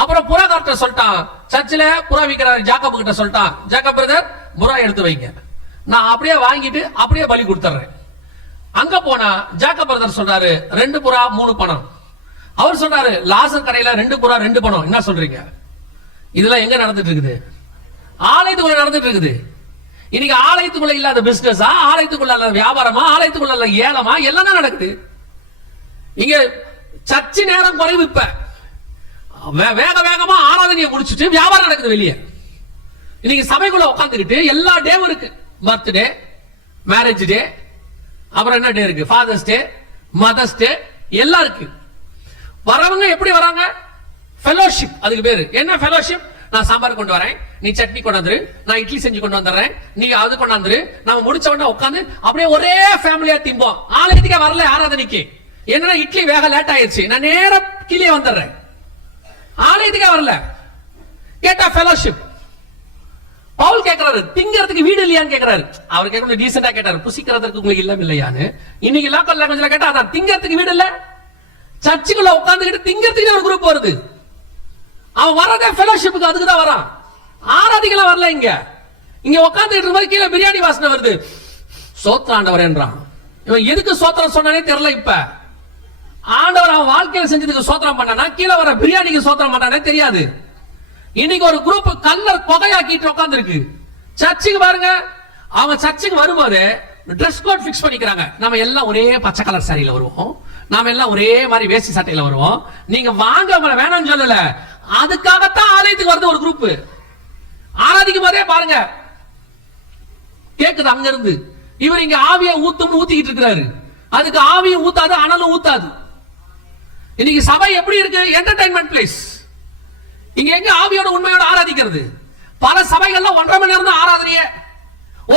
அப்புறம் புறா கார்ட்ட சொல்லிட்டான், சர்ச்சில் புறா விற்கிறார் ஜாக்கப் கிட்ட சொல்லிட்டான், ஜாக்கப் பிரதர் புறா எடுத்து வைங்க, நான் அப்படியே வாங்கிட்டு அப்படியே பலி கொடுத்துறேன். அங்க போனா ஜாக்கப் பிரதர் சொல்றாரு 2 புறா 3 பணம். அவர் சொல்றாரு லாசர் கடையில 2 புறா 2 பணம். என்ன சொல்றீங்க? இதெல்லாம் எங்க நடந்துட்டு இருக்குது? ஆலயத்துக்குள்ள நடந்துட்டு இருக்குது. இன்னைக்கு ஆலயத்துக்குள்ள இல்லாத பிசினஸா, ஆலயத்துக்குள்ள இல்லாத வியாபாரமா, ஆலயத்துக்குள்ள இல்லாத ஏலமா, எல்லாம் தான் நடக்குது. இங்க சர்ச்சை நேரம் குறைவு. இப்ப வேக வேகமா ஆராதனையை முடிச்சுட்டு வியாபாரம் நடக்குது வெளியே. இன்னைக்கு சபைக்குள்ள உட்காந்துக்கிட்டு எல்லா டேவும் இருக்கு. பர்த்டே, மேரேஜ் டே, அப்புறம் என்ன டே இருக்கு? ஃபாதர்ஸ் டே, மதர்ஸ் டே, எல்லாம் இருக்கு. வரவங்க எப்படி வராங்க? ஃபெலோஷிப். அதுக்கு பேரு என்ன? ஃபெலோஷிப். நான் சாம்பார் கொண்டு வரேன், நீ சட்னி கொண்டு வந்துரு, நான் இட்லி செஞ்சு கொண்டு வந்துடுறேன், நீ அது கொண்டு வந்துரு. நம்ம முடிச்ச உடனே உட்காந்து அப்படியே ஒரே ஃபேமிலியா திம்போம். ஆலயத்துக்கே வரல ஆராதனைக்கு. என்னன்னா இட்லி வேக லேட் ஆயிடுச்சு, நான் நேரா கீழே வந்துடுறேன். ஆலயத்துக்கே வரல. கேட்டா ஃபெலோஷிப். பவுல் கேட்கிறாரு, திங்கிறதுக்கு வீடு இல்லையான்னு கேட்கிறாரு. அவர் கேட்கணும் டீசெண்டா கேட்டாரு, புசிக்கிறதுக்கு உங்களுக்கு இல்லம் இல்லையான்னு. இன்னைக்கு லோக்கல் லாங்குவேஜ்ல கேட்டா அதான், திங்கிறதுக்கு வீடு இல்ல. சர்ச்சுக்குள்ள உட்கார்ந்துகிட்டு திங்கிறதுக்கு ஒரு குரூப் வருது. அவன் வரதே ஃபெலோஷிப்புக்கு, அதுக்கு தான் வரான். ஆராதிக்கலாம் வரல. இங்க உட்கார்ந்துட்டு இருக்கும்போது கீழே பிரியாணி வாசனை வருது. சோத்திர ஆண்டவரேன்றான். இவன் எதுக்கு சோத்திரம் சொன்னானே தெரியல. இப்ப ஆண்டவர் அவன் வாழ்க்கையில செஞ்சதுக்கு சோத்திரம் பண்ணானா, கீழே வர பிரியாணிக்கு சோத்திரம் பண்ணானே தெரியாது. இன்னைக்கு ஒரு குரூப் கல்லர் புகையாக்கிட்டு உட்கார்ந்து இருக்கு. சர்ச்சுக்கு பாருங்க, அவங்க சர்ச்சுக்கு வரும்போது ட்ரெஸ் கோட் பிக்ஸ் பண்ணிக்கிறாங்க. நம்ம எல்லாம் ஒரே பச்சை கலர் சாரியில வருவோம், நாம எல்லாம் ஒரே மாதிரி வேஷ்டி சட்டையில வருவோம். நீங்க வாங்க, உங்களை வேணும்னு சொல்லல, அதுக்காகத்தான் ஆலயத்துக்கு வருது ஒரு குரூப். ஆராதிக்கும் போதே பாருங்க கேக்குது அங்க இருந்து, இவர் இங்க ஆவியை ஊத்திக்கிட்டு இருக்கிறாரு. அதுக்கு ஆவியும் ஊத்தாது, அனலும் ஊத்தாது. இன்னைக்கு சபை எப்படி இருக்கு? Entertainment place. இங்க எங்க ஆவியோட உண்மையோட ஆராதிக்கிறது? பல சபைகள்ல 1.5 மணி நேரம் தான் ஆராதனையே.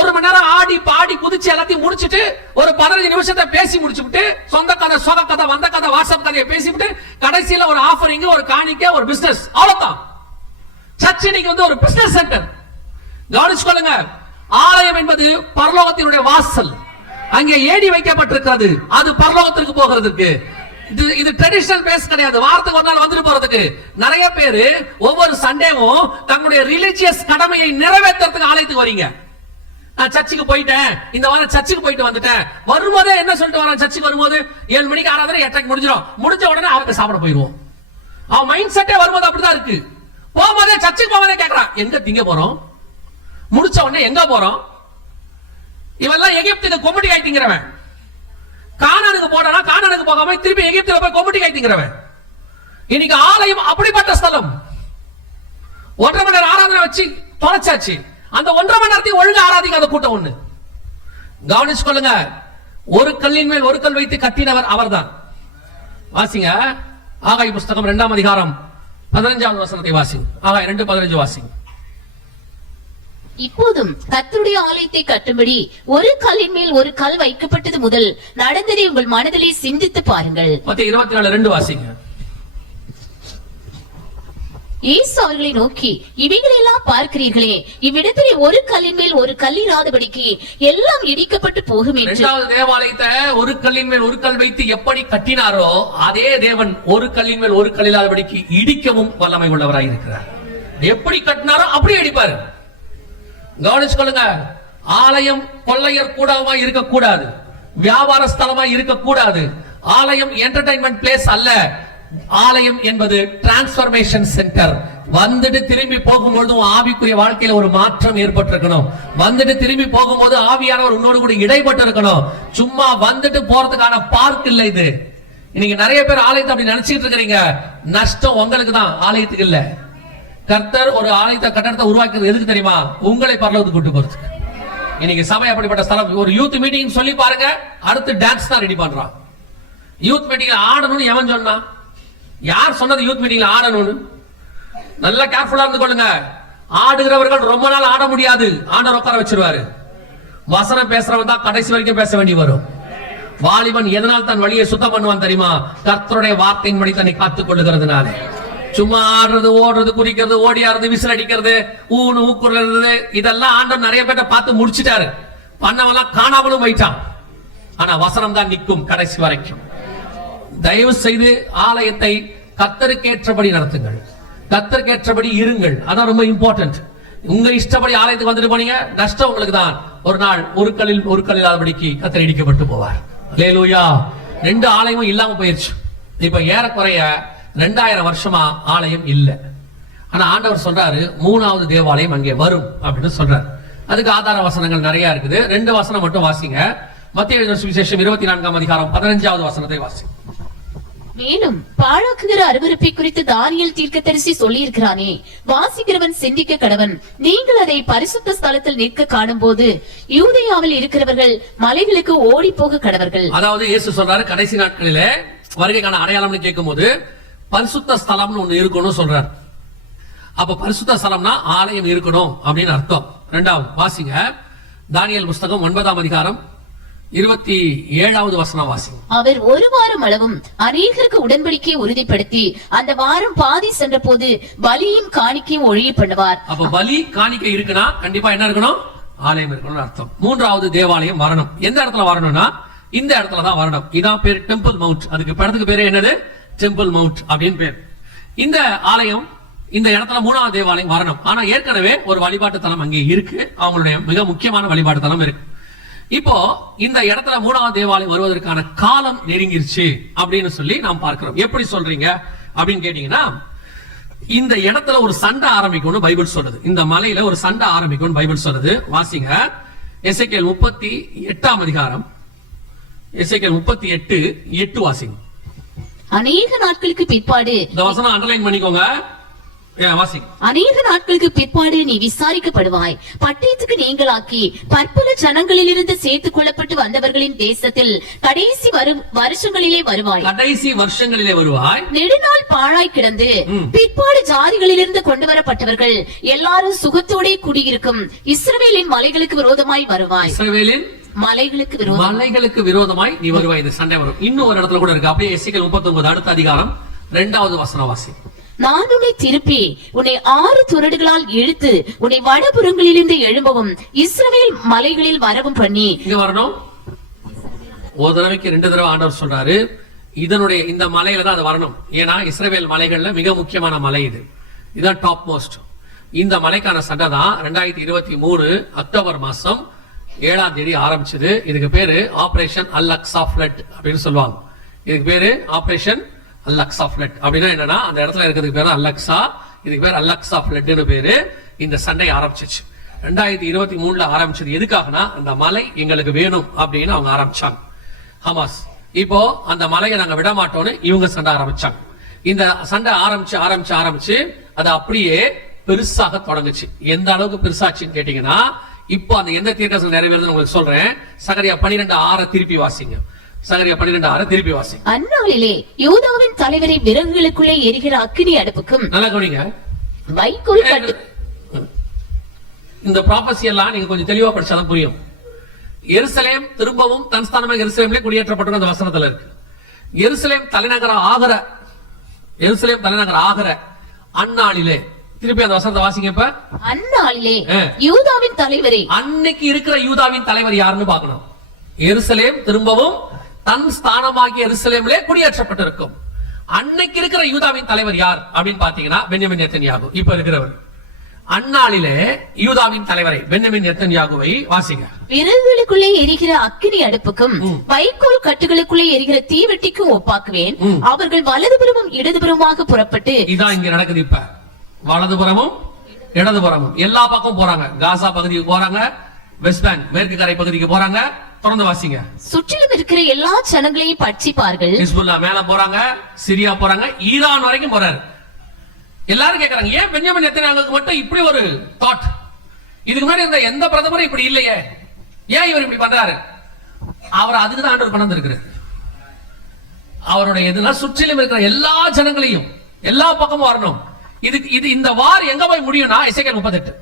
1 மணி நேரம் ஆடி பாடி குதிச்சு எல்லாத்தையும் முடிச்சுட்டு ஒரு 15 நிமிஷத்தை பேசி முடிச்சுட்டு, சொந்த கதை, சோக கதை, வந்த கதை, வாட்ஸ்அப் கதையை பேசிவிட்டு, கடைசியில ஒரு ஆஃபரிங், ஒரு காணிக்கை, ஒரு பிசினஸ், அவ்வளவுதான். சர்ச் இன்னைக்கு ஒரு பிசினஸ் சென்டர். கவனிச்சு கொள்ளுங்க. ஆலயம் என்பது பரலோகத்தினுடைய வாசல். அங்கே ஏணி வைக்கப்பட்டிருக்கிறது, அது பரலோகத்திற்கு போகிறதுக்கு. இது ட்ரெடிஷனல் பேஸ் கிடையாது. வாரத்துக்கு ஒரு நாள் வந்துட்டு போறதுக்கு. நிறைய பேரு ஒவ்வொரு சண்டேவும் தங்களுடைய ரிலிஜியஸ் கடமையை நிறைவேற்றுறதுக்கு ஆலயத்துக்கு வரீங்க. நான் சர்ச்சுக்கு போயிட்டேன், இந்த வாரம் சர்ச்சுக்கு போயிட்டு வந்துட்டேன். வரும்போதே என்ன சொல்லிட்டு வரான்? சர்ச்சுக்கு வரும்போது 7 மணிக்கு ஆராதனை, 8:30 முடிஞ்சிடும். முடிஞ்ச உடனே அவங்க சாப்பிட போயிடுவோம். அவன் மைண்ட் செட்டே வரும்போது அப்படிதான் இருக்கு. போகும்போதே சர்ச்சுக்கு போவதே கேட்கறான், எங்க திங்க போறோம்? முடிச்ச உடனே எங்க போறோம்? இவெல்லாம் எகிப்துக்கு கொம்பட்டி ஆயிட்டீங்கிறவன். கானானுக்கு போனா கானானுக்கு போகாம திருப்பி எகிப்துல போய் கொம்பட்டி ஆயிட்டீங்கிறவன். இன்னைக்கு ஆலயம் அப்படிப்பட்ட ஸ்தலம். 1.5 மணி நேரம் ஆராதனை வச்சு தொலைச்சாச்சு. அந்த 1.5 மணி நேரத்தையும் ஒழுங்கு ஆராதிக்காத கூட்டம் ஒண்ணு. கவனிச்சு கொள்ளுங்க. ஒரு கல்லின் மேல் ஒரு கல் வைத்து கட்டினவர் அவர்தான். வாசிங்க ஆகாய் புஸ்தகம் 2ஆம் அதிகாரம் 15வது வசனத்தை வாசிங்க. ஆகாய் 2:15 வாசிங்க. இப்போதும் கர்த்தருடைய ஆலயத்தை கட்டும்படி ஒரு கல்லின் மேல் ஒரு கல் வைக்கப்பட்டது முதல் நடந்ததை உங்கள் மனதிலே சிந்தித்து பாருங்கள். மத்தேயு 24:2 வாசிங்க. இயேசு அவர்களை நோக்கி, இவைகளெல்லாம் பார்க்கிறீர்களே, இவ்விடத்திலே ஒரு கல்லின் மேல் ஒரு கல்லிராதபடிக்கு எல்லாம் இடிக்கப்பட்டு போகும் என்று. இரண்டாவது தேவாலயத்தை ஒரு கல்லின் மேல் ஒரு கல் வைத்து எப்படி கட்டினாரோ அதே தேவன் ஒரு கல்லின் மேல் ஒரு கல்லிராதபடிக்கு இடிக்கவும் வல்லமை உள்ளவராய் இருக்கிறார். எப்படி கட்டினாரோ அப்படியே அடிப்பாரு. கவனிச்சு கொள்ளுங்க. ஆலயம் கொள்ளையர் கூடமாய் இருக்கக்கூடாது, வியாபார ஸ்தலமாய் இருக்கக்கூடாது. ஆலயம் என்டர்டைன்மெண்ட் பிளேஸ் அல்ல. ஆலயம் என்பது டிரான்ஸ்பர்மேஷன் சென்டர். வந்துட்டு திரும்பி போகும்போது ஆவிக்குரிய வாழ்க்கையில ஒரு மாற்றம் ஏற்பட்டிருக்கணும். வந்துட்டு திரும்பி போகும்போது ஆவியானவர் உன்னோடு கூட இடைப்பட்டு இருக்கணும். சும்மா வந்துட்டு போறதுக்கான பார்க் இல்ல இது. இன்னைக்கு நிறைய பேர் ஆலயத்தை அப்படி நினைச்சிட்டு இருக்கிறீங்க. நஷ்டம் உங்களுக்கு தான், ஆலயத்துக்கு இல்ல. கர்த்தர் ஒரு ஆலயத்தை கட்டடத்தை உருவாக்குறது எதுக்கு தெரியுமா? உங்களை பரலோகத்துக்கு கூட்டி போறதுக்கு. இன்னைக்கு சபை அப்படிப்பட்ட ஸ்தலம். ஒரு யூத் மீட்டிங் சொல்லி பாருங்க, அடுத்து டான்ஸ் தான் ரெடி பண்றான். யூத் மீட்டிங்ல ஆடணும்னு எவன் சொன்னா? யார் சொன்னது யூத் மீட்டிங்ல ஆடணும்னு? நல்லா கேர்ஃபுல்லா இருந்து கொள்ளுங்க. ஆடுகிறவர்கள் ரொம்ப நாள் ஆட முடியாது, ஆண்டவர் உட்கார வச்சிருவாரு. வசனம் பேசுறவன் தான் கடைசி வரைக்கும் பேச வேண்டி வரும். வாலிபன் எதனால் தன் வழியை சுத்தம் பண்ணுவான் தெரியுமா? கர்த்தருடைய வார்த்தையின்படி தன்னை காத்துக் கொள்ளுகிறதுனால. சும்மா ஆடுறது, ஓடுறது, குறிக்கிறது, ஓடியாடுறது, விசில் அடிக்கிறது, ஊனு ஊக்குறது, இதெல்லாம் ஆண்டவர் நிறைய பேரை பார்த்து முடிச்சிட்டாரு. பண்ணவெல்லாம் காணாமலும் போயிட்டான். ஆனா வசனம் தான் நிற்கும் கடைசி வரைக்கும். தயவு செய்து ஆலயத்தை கர்த்தருக்கேற்றபடி நடத்துங்கள், கர்த்தருக்கேற்றபடி இருங்கள். அதான் ரொம்ப இம்பார்ட்டன்ட். உங்க இஷ்டப்படி ஆலயத்துக்கு வந்துட்டு போனீங்க, நஷ்டம் உங்களுக்கு தான். ஒரு நாள் ஒரு கல்லில் ஆதபடிக்கு கர்த்தர் இடிக்கப்பட்டு போவார். அல்லேலூயா. 2 ஆலயமும் இல்லாம போயிருச்சு. இப்ப ஏறக்குறைய 2000 வருஷமா ஆலயம் இல்ல. ஆனா ஆண்டவர் சொல்றாரு 3வது தேவாலயம் அங்கே வரும் அப்படின்னு சொல்றாரு. அதுக்கு ஆதார வசனங்கள் நிறைய இருக்குது. 2 வசனம் மட்டும் வாசிங்க. மத்தேயு சுவிசேஷம் 24ஆம் அதிகாரம் 15வது வசனத்தை வாசிங்க. மேலும் பாழாக்குகிற அருவருப்பை குறித்து தானியேல் தீர்க்கதரிசி சொல்லி இருக்கிறானே, வாசிக்கிறவன் சிந்திக்க கடவன். நீங்கள் அதை பரிசுத்த ஸ்தலத்தில் நிற்க காணும் போது யூதேயாவில் இருக்கிறவர்கள் மலைகளுக்கு ஓடி போக கடவர்கள். அதாவது இயேசு சொல்றாரு கடைசி நாட்களிலே வருகைக்கான அடையாளம்னு கேட்கும் போது பரிசுத்த ஸ்தலம்னு ஒண்ணு இருக்கணும் சொல்றாரு. அப்ப பரிசுத்த ஸ்தலம்னா ஆலயம் இருக்கணும் அப்படின்னு அர்த்தம். 2வது வாசிங்க. தானியேல் புஸ்தகம் 9ஆம் அதிகாரம் 27வது வசனம் வாசிங்க. அவர் ஒரு வாரம் அளவும் அநேகருக்கு உடன்படிக்கையை உறுதிப்படுத்தி அந்த வாரம் பாதி சென்ற போது பலியும் காணிக்கையும் ஒழிய பண்ணுவார். அப்ப பலி காணிக்கை இருக்குன்னா கண்டிப்பா என்ன இருக்கணும்? ஆலயம் இருக்கணும்னு அர்த்தம். 3வது தேவாலயம் வரணும். எந்த இடத்துல வரணும்னா இந்த இடத்துல தான் வரணும். இதான் பேர் டெம்பிள் மவுண்ட். அதுக்கு படத்துக்கு பேரு என்னது? டெம்பிள் மவுண்ட் அப்படின்னு பேர். இந்த ஆலயம், இந்த இடத்துல 3வது தேவாலயம் வரணும். ஆனா ஏற்கனவே ஒரு வழிபாட்டு தலம் அங்கே இருக்கு. அவங்களுடைய மிக முக்கியமான வழிபாட்டு தலம் இருக்கு. இப்போ இந்த இடத்துல 3வது தேவாலயம் வருவதற்கான காலம் நெருங்கிருச்சு அப்படின்னு சொல்லி நாம் பார்க்கிறோம். எப்படி சொல்றீங்க அப்படின்னு கேட்டீங்கன்னா, இந்த இடத்துல ஒரு சண்டை ஆரம்பிக்கும்னு பைபிள் சொல்றது. இந்த மலையில ஒரு சண்டை ஆரம்பிக்கும் பைபிள் சொல்றது. வாசிங்க. எசேக்கியேல் 38ஆம் அதிகாரம், எசேக்கியேல் 38:8 வாசிங்க. அநேக நாட்களுக்கு பிற்பாடு, இந்த வசனம் அண்டர்லைன் பண்ணிக்கோங்க. அநேக நாட்களுக்கு பிற்பாடு நீ விசாரிக்கப்படுவாய். பட்டயத்துக்கு நீங்களாக்கி பற்பல ஜனங்களிலிருந்து சேர்த்துக் கொள்ளப்பட்டு வந்தவர்களின் தேசத்தில் கடைசி வருஷங்களிலே வருவாய். கடைசி வருஷங்களிலே வருவாய். நெடுநாள் பாழாய் கிடந்து பிற்பாடு ஜாதிகளிலிருந்து கொண்டு வரப்பட்டவர்கள் எல்லாரும் சுகத்தோடே குடியிருக்கும் இஸ்ரவேலின் மலைகளுக்கு விரோதமாய் வருவாய். இஸ்ரவேலின் மலைகளுக்கு விரோதமாய் நீ வருவாய். இந்த சண்டை வரும். இன்னும் ஒரு இடத்துல கூட இருக்கு. அப்படியே எசேக்கியேல் 39 அடுத்த அதிகாரம் 2வது வசனம் வாசி. நான் உன்னை திருப்பி உன்னை 6 துறடுகளால் இழுத்து உன்னை வடபுறங்களிலிருந்து எழும்பவும் இஸ்ரவேல் மலைகளில் வரவும் பண்ணி. இங்க வரணும். ஒரு தடவைக்கு 2 தடவை ஆண்டவர் சொல்றாரு. இதனுடைய இந்த மலையில தான் அது வரணும். ஏன்னா இஸ்ரவேல் மலைகள்ல மிக முக்கியமான மலை இது. இதுதான் டாப் மோஸ்ட். இந்த மலைக்கான சண்டை தான் 2023 அக்டோபர் மாசம் 7ஆம் தேதி ஆரம்பிச்சது. இதுக்கு பேரு ஆபரேஷன் அல்-அக்ஸா ஃப்ளட் அப்படின்னு சொல்லுவாங்க. இதுக்கு பேரு ஆபரேஷன் அல்-அக்ஸா ஃப்ளட். அப்படின்னா என்னன்னா, அந்த இடத்துல இருக்கிறதுக்கு பேரு அல்-அக்ஸா, இதுக்கு பேர் அல்-அக்ஸா ஃப்ளட்னு பேரு. இந்த சண்டை ஆரம்பிச்சிச்சு 2023 ஆரம்பிச்சது. எதுக்காகனா, அந்த மலை எங்களுக்கு வேணும் அப்படின்னு அவங்க ஆரம்பிச்சாங்க, ஹமாஸ். இப்போ அந்த மலையை நாங்க விட மாட்டோம்னு இவங்க சண்டை ஆரம்பிச்சாங்க. இந்த சண்டை ஆரம்பிச்சு அது அப்படியே பெருசாக தொடங்குச்சு. எந்த அளவுக்கு பெருசாச்சுன்னு கேட்டீங்கன்னா, இப்போ அந்த எந்த தீர்க்கதரிசனம் நிறைவேறுதுன்னு உங்களுக்கு சொல்றேன். சகரியா 12:6 திருப்பி வாசிங்க. சகரியா 12:6 திருப்பி வாசிங்க. அந்நாளிலே யூதாவின் தலைவரை விறகுகளுக்குள்ளே எரிகிற அக்கினி அடுப்புக்கும் நல்லா கவனிங்க. வைக்கோல் கட்டு இந்த ப்ராபசி எல்லாம் நீங்க கொஞ்சம் தெளிவா படிச்சாதான் புரியும். எருசலேம் திரும்பவும் தன் ஸ்தானமாக எருசலேம்ல குடியேற்றப்பட்ட அந்த வசனத்துல இருக்கு. எருசலேம் தலைநகரம் ஆகிற அந்நாளிலே, திருப்பி அந்த வசனத்தை வாசிங்க. இப்ப அந்நாளிலே யூதாவின் தலைவரை, அன்னைக்கு இருக்கிற யூதாவின் தலைவர் யாருன்னு பார்க்கணும். எருசலேம் திரும்பவும் தன் ஸ்தானமாகிய எருசலேம்ல குடியேற்றப்பட்டிருக்கும். அன்னைக்கு இருக்கிற யூதாவின் தலைவர் யார் அப்படின்னு பாத்தீங்கன்னா பென்யமின் நெத்தன்யாகு. இப்ப இருக்கிறவர். அந்நாளிலே யூதாவின் தலைவரை பென்யமின் நெத்தன்யாகுவை வாசிங்க. விறகுகளுக்குள்ளே எரிகிற அக்கினி அடுப்புக்கும் வைக்கோல் கட்டுகளுக்குள்ளே எரிகிற தீவெட்டிக்கும் ஒப்பாக்குவேன். அவர்கள் வலதுபுறமும் இடதுபுறமாக புறப்பட்டு, இதான் இங்க நடக்குது. இப்ப வலதுபுறமும் இடதுபுறமும் எல்லா பக்கம் போறாங்க. காசா பகுதிக்கு போறாங்க, வெஸ்ட் பேங்க் மேற்கு கரை பகுதிக்கு போறாங்க. தொடர்ந்து வாசிங்க. சுற்றிலும் இருக்கிற எல்லா ஜனங்களையும் பட்சிப்பார்கள். ஹிஸ்புல்லா மேல போறாங்க, சிரியா போறாங்க, ஈரான் வரைக்கும் போறாரு. எல்லாரும் கேக்குறாங்க, ஏன் பென்யமின் நெத்தன்யாகுவுக்கு மட்டும் இப்படி ஒரு தாட்? இதுக்கு முன்னாடி இருந்த எந்த பிரதமரும் இப்படி இல்லையே, ஏன் இவர் இப்படி பண்றாரு? அவர் அதுக்கு தான் ஆண்டவர் கொண்டு வந்திருக்கிறார். அவருடைய எதுனா சுற்றிலும் இருக்கிற எல்லா ஜனங்களையும் எல்லா பக்கமும் வரணும். இது இந்த வார் எங்க போய் முடியும்னா எசேக்கியேல் 38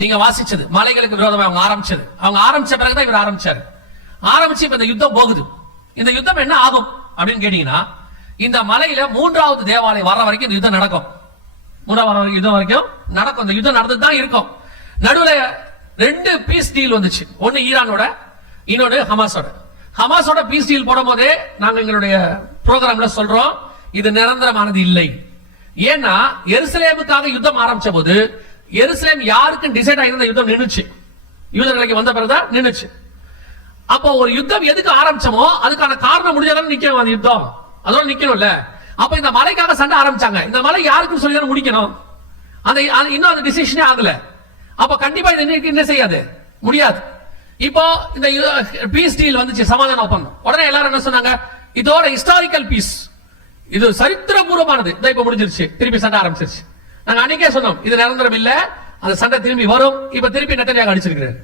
நீங்க வாசிச்சது, மலைகளுக்கு விரோதமா அவங்க ஆரம்பிச்ச பிறகுதான் இவர் ஆரம்பிச்சாரு. ஆரம்பிச்சு இப்ப இந்த யுத்தம் போகுது. இந்த யுத்தம் என்ன ஆகும் அப்படின்னு கேட்டீங்கன்னா, இந்த மலையில 3வது தேவாலயம் வர்ற வரைக்கும் இந்த யுத்தம் நடக்கும். 3வது யுத்தம் வரைக்கும் நடக்கும். இந்த யுத்தம் நடந்துட்டு தான் இருக்கும். நடுவுல 2 பீஸ் டீல் வந்துச்சு. ஒன்னு ஈரானோட, இன்னொன்னு ஹமாஸோட பீஸ் டீல் போடும் போதே நாங்க எங்களுடைய ப்ரோக்ராம்ல சொல்றோம், இது நிரந்தரமானது இல்லை. ஏன்னா எருசலேமுக்காக யுத்தம் ஆரம்பிச்ச போது எருசலேம் யாருக்கும் டிசைட் ஆயிருந்த யுத்தம் நின்னுச்சு. யூதர்களுக்கு வந்த பிறகுதான் நின்னுச்சு. அப்போ ஒரு யுத்தம் எதுக்கு ஆரம்பிச்சோமோ அதுக்கான காரணம் முடிஞ்சாலும் நிக்கணும். அந்த யுத்தம் அதோட நிக்கணும்ல. அப்ப இந்த மலைக்காக சண்டை ஆரம்பிச்சாங்க. இந்த மலை யாருக்கும் சொல்லி தானே முடிக்கணும். அந்த இன்னும் அந்த டிசிஷனே ஆகல. அப்ப கண்டிப்பா இது என்ன செய்யாது, முடியாது. இப்போ இந்த பீஸ் டீல் வந்துச்சு, சமாதான ஒப்பந்தம். உடனே எல்லாரும் என்ன சொன்னாங்க, இதோட ஹிஸ்டாரிக்கல் பீஸ், இது சரித்திரபூர்வமானது. இப்ப முடிஞ்சிருச்சு, திருப்பி சண்டை ஆரம்பிச்சிருச்சு. நாங்க அன்னைக்கே சொன்னோம், இது நிரந்தரம் இல்ல, அந்த சண்டை திரும்பி வரும். இப்ப திருப்பி நெத்தன்யாகு அடிச்சிருக்கிறார்.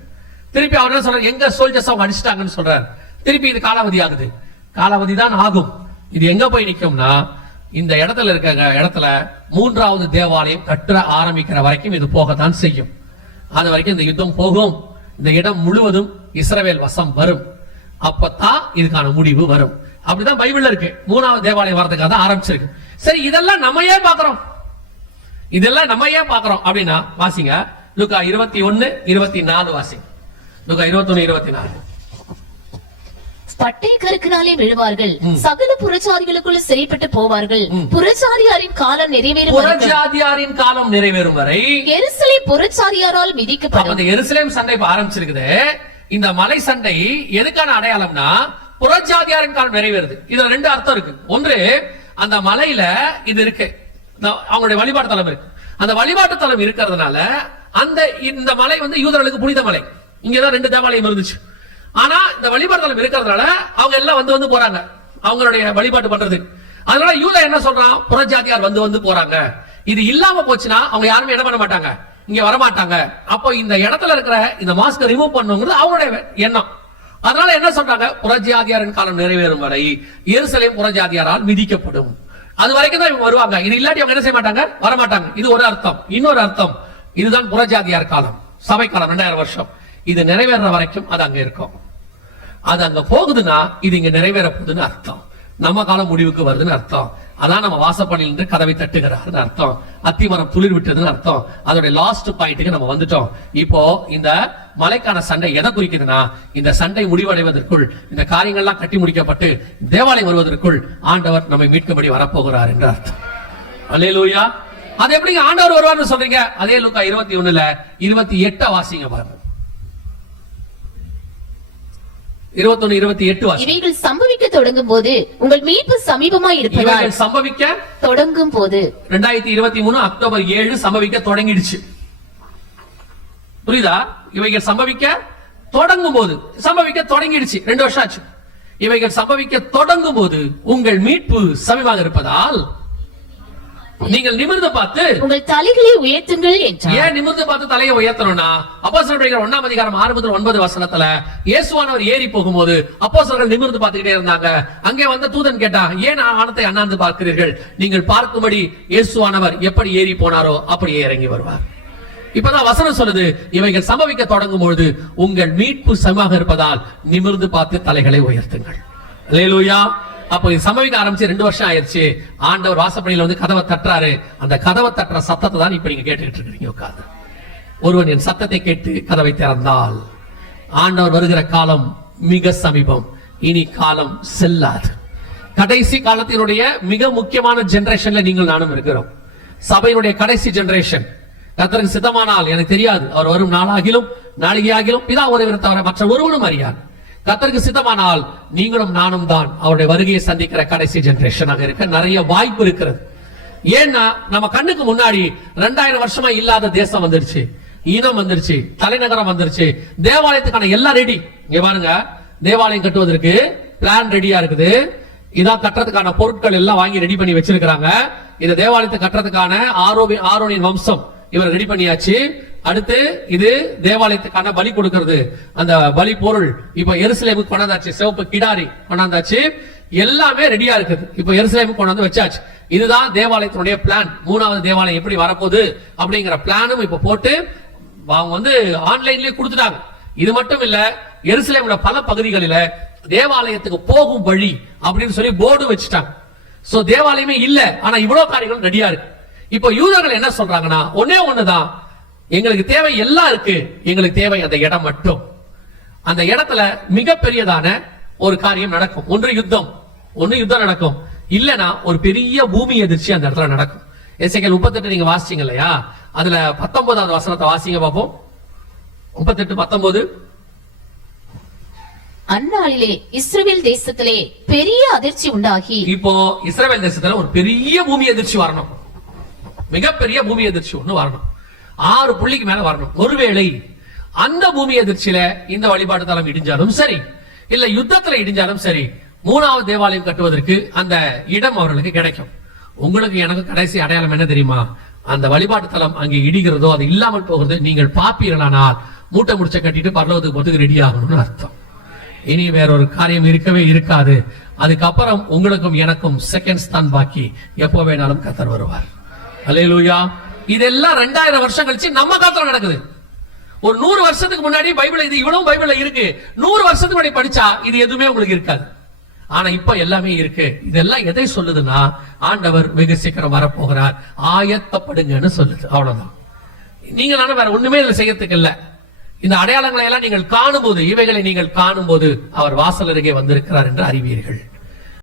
திருப்பி அவர் என்ன சொல்றாரு, எங்க சோல்ஜர்ஸ் அவங்க அடிச்சிட்டாங்கன்னு சொல்றாரு. திருப்பி இது காலாவதி ஆகுது. காலாவதி தான் ஆகும். இது எங்க போய் நிக்கும்னா, இந்த இடத்துல இருக்க இடத்துல 3வது தேவாலயம் கட்ட ஆரம்பிக்கிற வரைக்கும் இது போகத்தான் செய்யும். அது வரைக்கும் இந்த யுத்தம் போகும். இந்த இடம் முழுவதும் இஸ்ரவேல் வசம் வரும். அப்பதான் இதுக்கான முடிவு வரும். அப்படிதான் பைபிள்ல இருக்கு. 3வது தேவாலயம் வரதுக்காக தான் ஆரம்பிச்சிருக்கு. சரி, இதெல்லாம் நம்ம ஏன் பாக்குறோம் அப்படின்னா வாசிங்க. லூக்கா 21:24 வாசிங்க. லூக்கா 21:24. பட்டை கருக்கினாலே விழுவார்கள், சகல புறஜாதிகளுக்குள்ள சிறைப்பட்டு போவார்கள். புறஜாதியாரின் காலம் நிறைவேறும் வரை எருசலேம் புறஜாதியாரால் மிதிக்கப்படும். அந்த எருசலேம் சண்டை ஆரம்பிச்சிருக்குது. இந்த மலை சண்டை எதுக்கான அடையாளம்னா, புறஜாதியாரின் காலம் நிறைவேறுது. இதுல 2 அர்த்தம் இருக்கு. ஒன்று, அந்த மலையில இது இருக்கு, அவங்களுடைய வழிபாட்டு தலம் இருக்கு. அந்த வழிபாட்டு தலம் இருக்கிறதுனால இந்த மலை யூதர்களுக்கு புனித மலை. இங்கதான் 2 தேவாலயம் இருந்துச்சு. ஆனா இந்த வழிபாட்டு தலம் இருக்கிறதுனால அவங்க எல்லாம் வந்து போறாங்க அவங்களுடைய வழிபாட்டு பண்றது. அதனால யூதா என்ன சொல்றான், புறஜாதியார் வந்து போறாங்க. இது இல்லாம போச்சுன்னா அவங்க யாருமே என்ன பண்ண மாட்டாங்க, இங்க வரமாட்டாங்க. அப்போ இந்த இடத்துல இருக்கிற இந்த மாஸ்க் ரிமூவ் பண்ணுங்கிறது அவங்களுடைய எண்ணம். அதனால என்ன சொல்றாங்க, புறஜாதியாரின் காலம் நிறைவேறும் வரை எருசலேம் புறஜாதியாரால் மிதிக்கப்படும். அது வரைக்கும் தான் இவங்க வருவாங்க. இது இல்லாட்டி அவங்க என்ன செய்ய மாட்டாங்க, வரமாட்டாங்க. இது ஒரு அர்த்தம். இன்னொரு அர்த்தம், இதுதான் புறஜாதியார் காலம், சபை காலம் 2000 வருஷம். இது நிறைவேற வரைக்கும் அது அங்க இருக்கும். அது அங்க போகுதுன்னா இது இங்க நிறைவேற போகுதுன்னு அர்த்தம். நம்ம காலம் முடிவுக்கு வருதுன்னு அர்த்தம். அதான் நம்ம வாசப்படியில் இருந்து கதவை தட்டுகிறாருன்னு அர்த்தம். அத்திமரம் துளிர் விட்டதுன்னு அர்த்தம். அதோட லாஸ்ட் பாயிண்ட்டுக்கு நம்ம வந்துட்டோம். இப்போ இந்த மலைக்கான சண்டை எதை குறிக்குதுன்னா, இந்த சண்டை முடிவடைவதற்குள், இந்த காரியங்கள்லாம் கட்டி முடிக்கப்பட்டு தேவாலயம் வருவதற்குள் ஆண்டவர் நம்மை மீட்கும்படி வரப்போகிறார் என்ற அர்த்தம். அல்லேலூயா. அது எப்படி ஆண்டவர் வருவார்னு சொல்றீங்க? அதே லூக்கா 21:28 வாசிங்க பாருங்க. 21:28 வாசி. இவைகள் சம்பவிக்க தொடங்கும் போது உங்கள் மீட்பு சமீபமாய் இருப்பதால், சம்பவிக்க தொடங்கும் போது 2023 அக்டோபர் 7 சம்பவிக்க தொடங்கிடுச்சு. புரியுதா? இவைகள் சம்பவிக்க தொடங்கும் போது, சம்பவிக்க தொடங்கிடுச்சு, 2 வருஷம் ஆச்சு. இவைகள் சம்பவிக்க தொடங்கும் போது உங்கள் மீட்பு சமீபமாக இருப்பதால் நீங்கள் நிமிர்ந்து பார்த்து உங்கள் தலைகளை உயர்த்துங்கள் என்றார். ஏன் நிமிர்ந்து பார்த்து தலையை உயர்த்தணும்னா அப்போஸ்தலர் 1 அதிகாரம் 6 முதல் 9 வசனத்துல இயேசுவானவர் ஏறி போகும்போது அப்போஸ்தலர்கள் நிமிர்ந்து பார்த்துக்கிட்டே இருந்தாங்க. அங்கே வந்த தூதன் கேட்டா, ஏன் வானத்தை அண்ணாந்து பார்க்கிறீர்கள்? நீங்கள் பார்க்கும்படி இயேசுவானவர் எப்படி ஏறி போனாரோ அப்படியே இறங்கி வருவார். இப்பதான் வசனம் சொல்லுது, இவைகள் சம்பவிக்க தொடங்கும் பொழுது உங்கள் மீட்பு சமமாக இருப்பதால் நிமிர்ந்து பார்த்து தலைகளை உயர்த்துங்கள். அல்லேலூயா. அப்போ இது சம்பவிக்க ஆரம்பிச்சு 2 வருஷம் ஆயிருச்சு. ஆண்டவர் வாசப்படியில வந்து கதவை தட்டுறாரு. அந்த கதவை தட்டுற சத்தத்தை தான் இப்ப நீங்க கேட்டுக்கிட்டு இருக்கீங்க உட்கார்ந்து. ஒருவன் என் சத்தத்தை கேட்டு கதவை திறந்தால், ஆண்டவர் வருகிற காலம் மிக சமீபம். இனி காலம் செல்லாது. கடைசி காலத்தினுடைய மிக முக்கியமான ஜெனரேஷன்ல நீங்கள் நானும் இருக்கிறோம். சபையினுடைய கடைசி ஜெனரேஷன். கர்த்தருக்கு சித்தமானால் எனக்கு தெரியாது, அவர் வரும் நாளாகிலும் நாளிகையாகிலும் பிதா ஒருவரை தவிர மற்ற ஒருவனும் அறியார். கர்த்தருக்கு சித்தமானால் நீங்களும் நானும் தான் அவருடைய வருகையை சந்திக்கிற கடைசி ஜெனரேஷனாக இருக்க நிறைய வாய்ப்பு இருக்கிறது. ஏன்னா நம்ம கண்ணுக்கு முன்னாடி 2000 வருஷமா இல்லாத தேசம் வந்துருச்சு, இனம் வந்துருச்சு, தலைநகரம் வந்துருச்சு, தேவாலயத்துக்கான எல்லாம் ரெடி. இங்க பாருங்க, தேவாலயம் கட்டுவதற்கு பிளான் ரெடியா இருக்குது. இதான் கட்டுறதுக்கான பொருட்கள் எல்லாம் வாங்கி ரெடி பண்ணி வச்சிருக்காங்க. இந்த தேவாலயத்தை கட்டுறதுக்கான ஆரோனின் வம்சம் இவர் ரெடி பண்ணியாச்சு. அடுத்து இது தேவாலயத்துக்கான பலி கொடுக்கிறது, அந்த பலி பொருள் இப்ப எருசலேமுக்கு கொண்டாந்தாச்சு. சிவப்பு கிடாரி கொண்டாந்தாச்சு, எல்லாமே ரெடியா இருக்குது. இப்ப எருசலேமுக்கு கொண்டாந்து வச்சாச்சு. இதுதான் தேவாலயத்தினுடைய பிளான். 3வது தேவாலயம் எப்படி வரப்போகுது அப்படிங்கிற பிளானும் இப்ப போட்டு அவங்க வந்து ஆன்லைன்லயே கொடுத்துட்டாங்க. இது மட்டும் இல்ல, எருசலேமுல பல பகுதிகளில தேவாலயத்துக்கு போகும் வழி அப்படின்னு சொல்லி போர்டு வச்சுட்டாங்க. சோ தேவாலயமே இல்ல, ஆனா இவ்வளவு காரியங்கள் ரெடியா இருக்கு. இப்ப யூதர்கள் என்ன சொல்றாங்கன்னா, ஒன்னே ஒண்ணுதான் எங்களுக்கு தேவை, எல்லாம் இருக்கு, எங்களுக்கு தேவை அந்த இடம் மட்டும். அந்த இடத்துல மிகப்பெரியதான ஒரு காரியம் நடக்கும். ஒன்று யுத்தம் நடக்கும், இல்லனா ஒரு பெரிய பூமி எதிர்ச்சி அந்த இடத்துல நடக்கும். எசேக்கியேல் 38 நீங்க வாசிச்சீங்க இல்லையா? அதுல 19வது வசனத்தை வாசிங்க பாப்போம். 38:19. அந்நாளிலே இஸ்ரவேல் தேசத்திலே பெரிய அதிர்ச்சி உண்டாகி, இப்போ இஸ்ரவேல் தேசத்துல ஒரு பெரிய பூமி எதிர்ச்சி வரணும், மிகப்பெரிய பூமி எதிர்ச்சி ஒண்ணு வரணும், 6 புள்ளிக்கு மேல வரணும். ஒருவேளை அந்த பூமி எதிர்ச்சியில இந்த வழிபாட்டு தலம் இடிஞ்சாலும் சரி, இல்ல யுத்தத்துல இடிஞ்சாலும் சரி, 3வது தேவாலயம் கட்டுவதற்கு அந்த இடம் அவர்களுக்கு கிடைக்கும். உங்களுக்கு எனக்கு கடைசி அடையாளம் என்ன தெரியுமா? அந்த வழிபாட்டு தலம் அங்கே இடிகிறதோ அது இல்லாமல் போகிறது நீங்கள் பாப்பீர்களானால் மூட்டை முடிச்ச கட்டிட்டு பரலோகத்துக்கு போறதுக்கு ரெடி ஆகணும்னு அர்த்தம். இனி வேற ஒரு காரியம் இருக்கவே இருக்காது. அதுக்கப்புறம் உங்களுக்கும் எனக்கும் செகண்ட்ஸ் தான் பாக்கி. எப்போ வேணாலும் கர்த்தர் வருவார். அல்லேலூயா. இதெல்லாம் 2000 வருஷம் கழிச்சு நம்ம காலத்துல நடக்குது. ஒரு 100 வருஷத்துக்கு முன்னாடி பைபிள் இது இவ்வளவு பைபிள்ல இருக்கு. 100 வருஷத்துக்கு முன்னாடி படிச்சா இது எதுவுமே உங்களுக்கு இருக்காது. ஆனா இப்ப எல்லாமே இருக்கு. இதெல்லாம் எதை சொல்லுதுன்னா, ஆண்டவர் வெகு சீக்கிரம் வரப்போகிறார், ஆயத்தப்படுங்கன்னு சொல்லுது. அவ்வளவுதான். நீங்க நானும் வேற ஒண்ணுமே இதுல செய்யறதுக்கு இல்ல. இந்த அடையாளங்களை எல்லாம் நீங்கள் காணும்போது, இவைகளை நீங்கள் காணும்போது அவர் வாசல் அருகே வந்திருக்கிறார் என்று அறிவீர்கள்.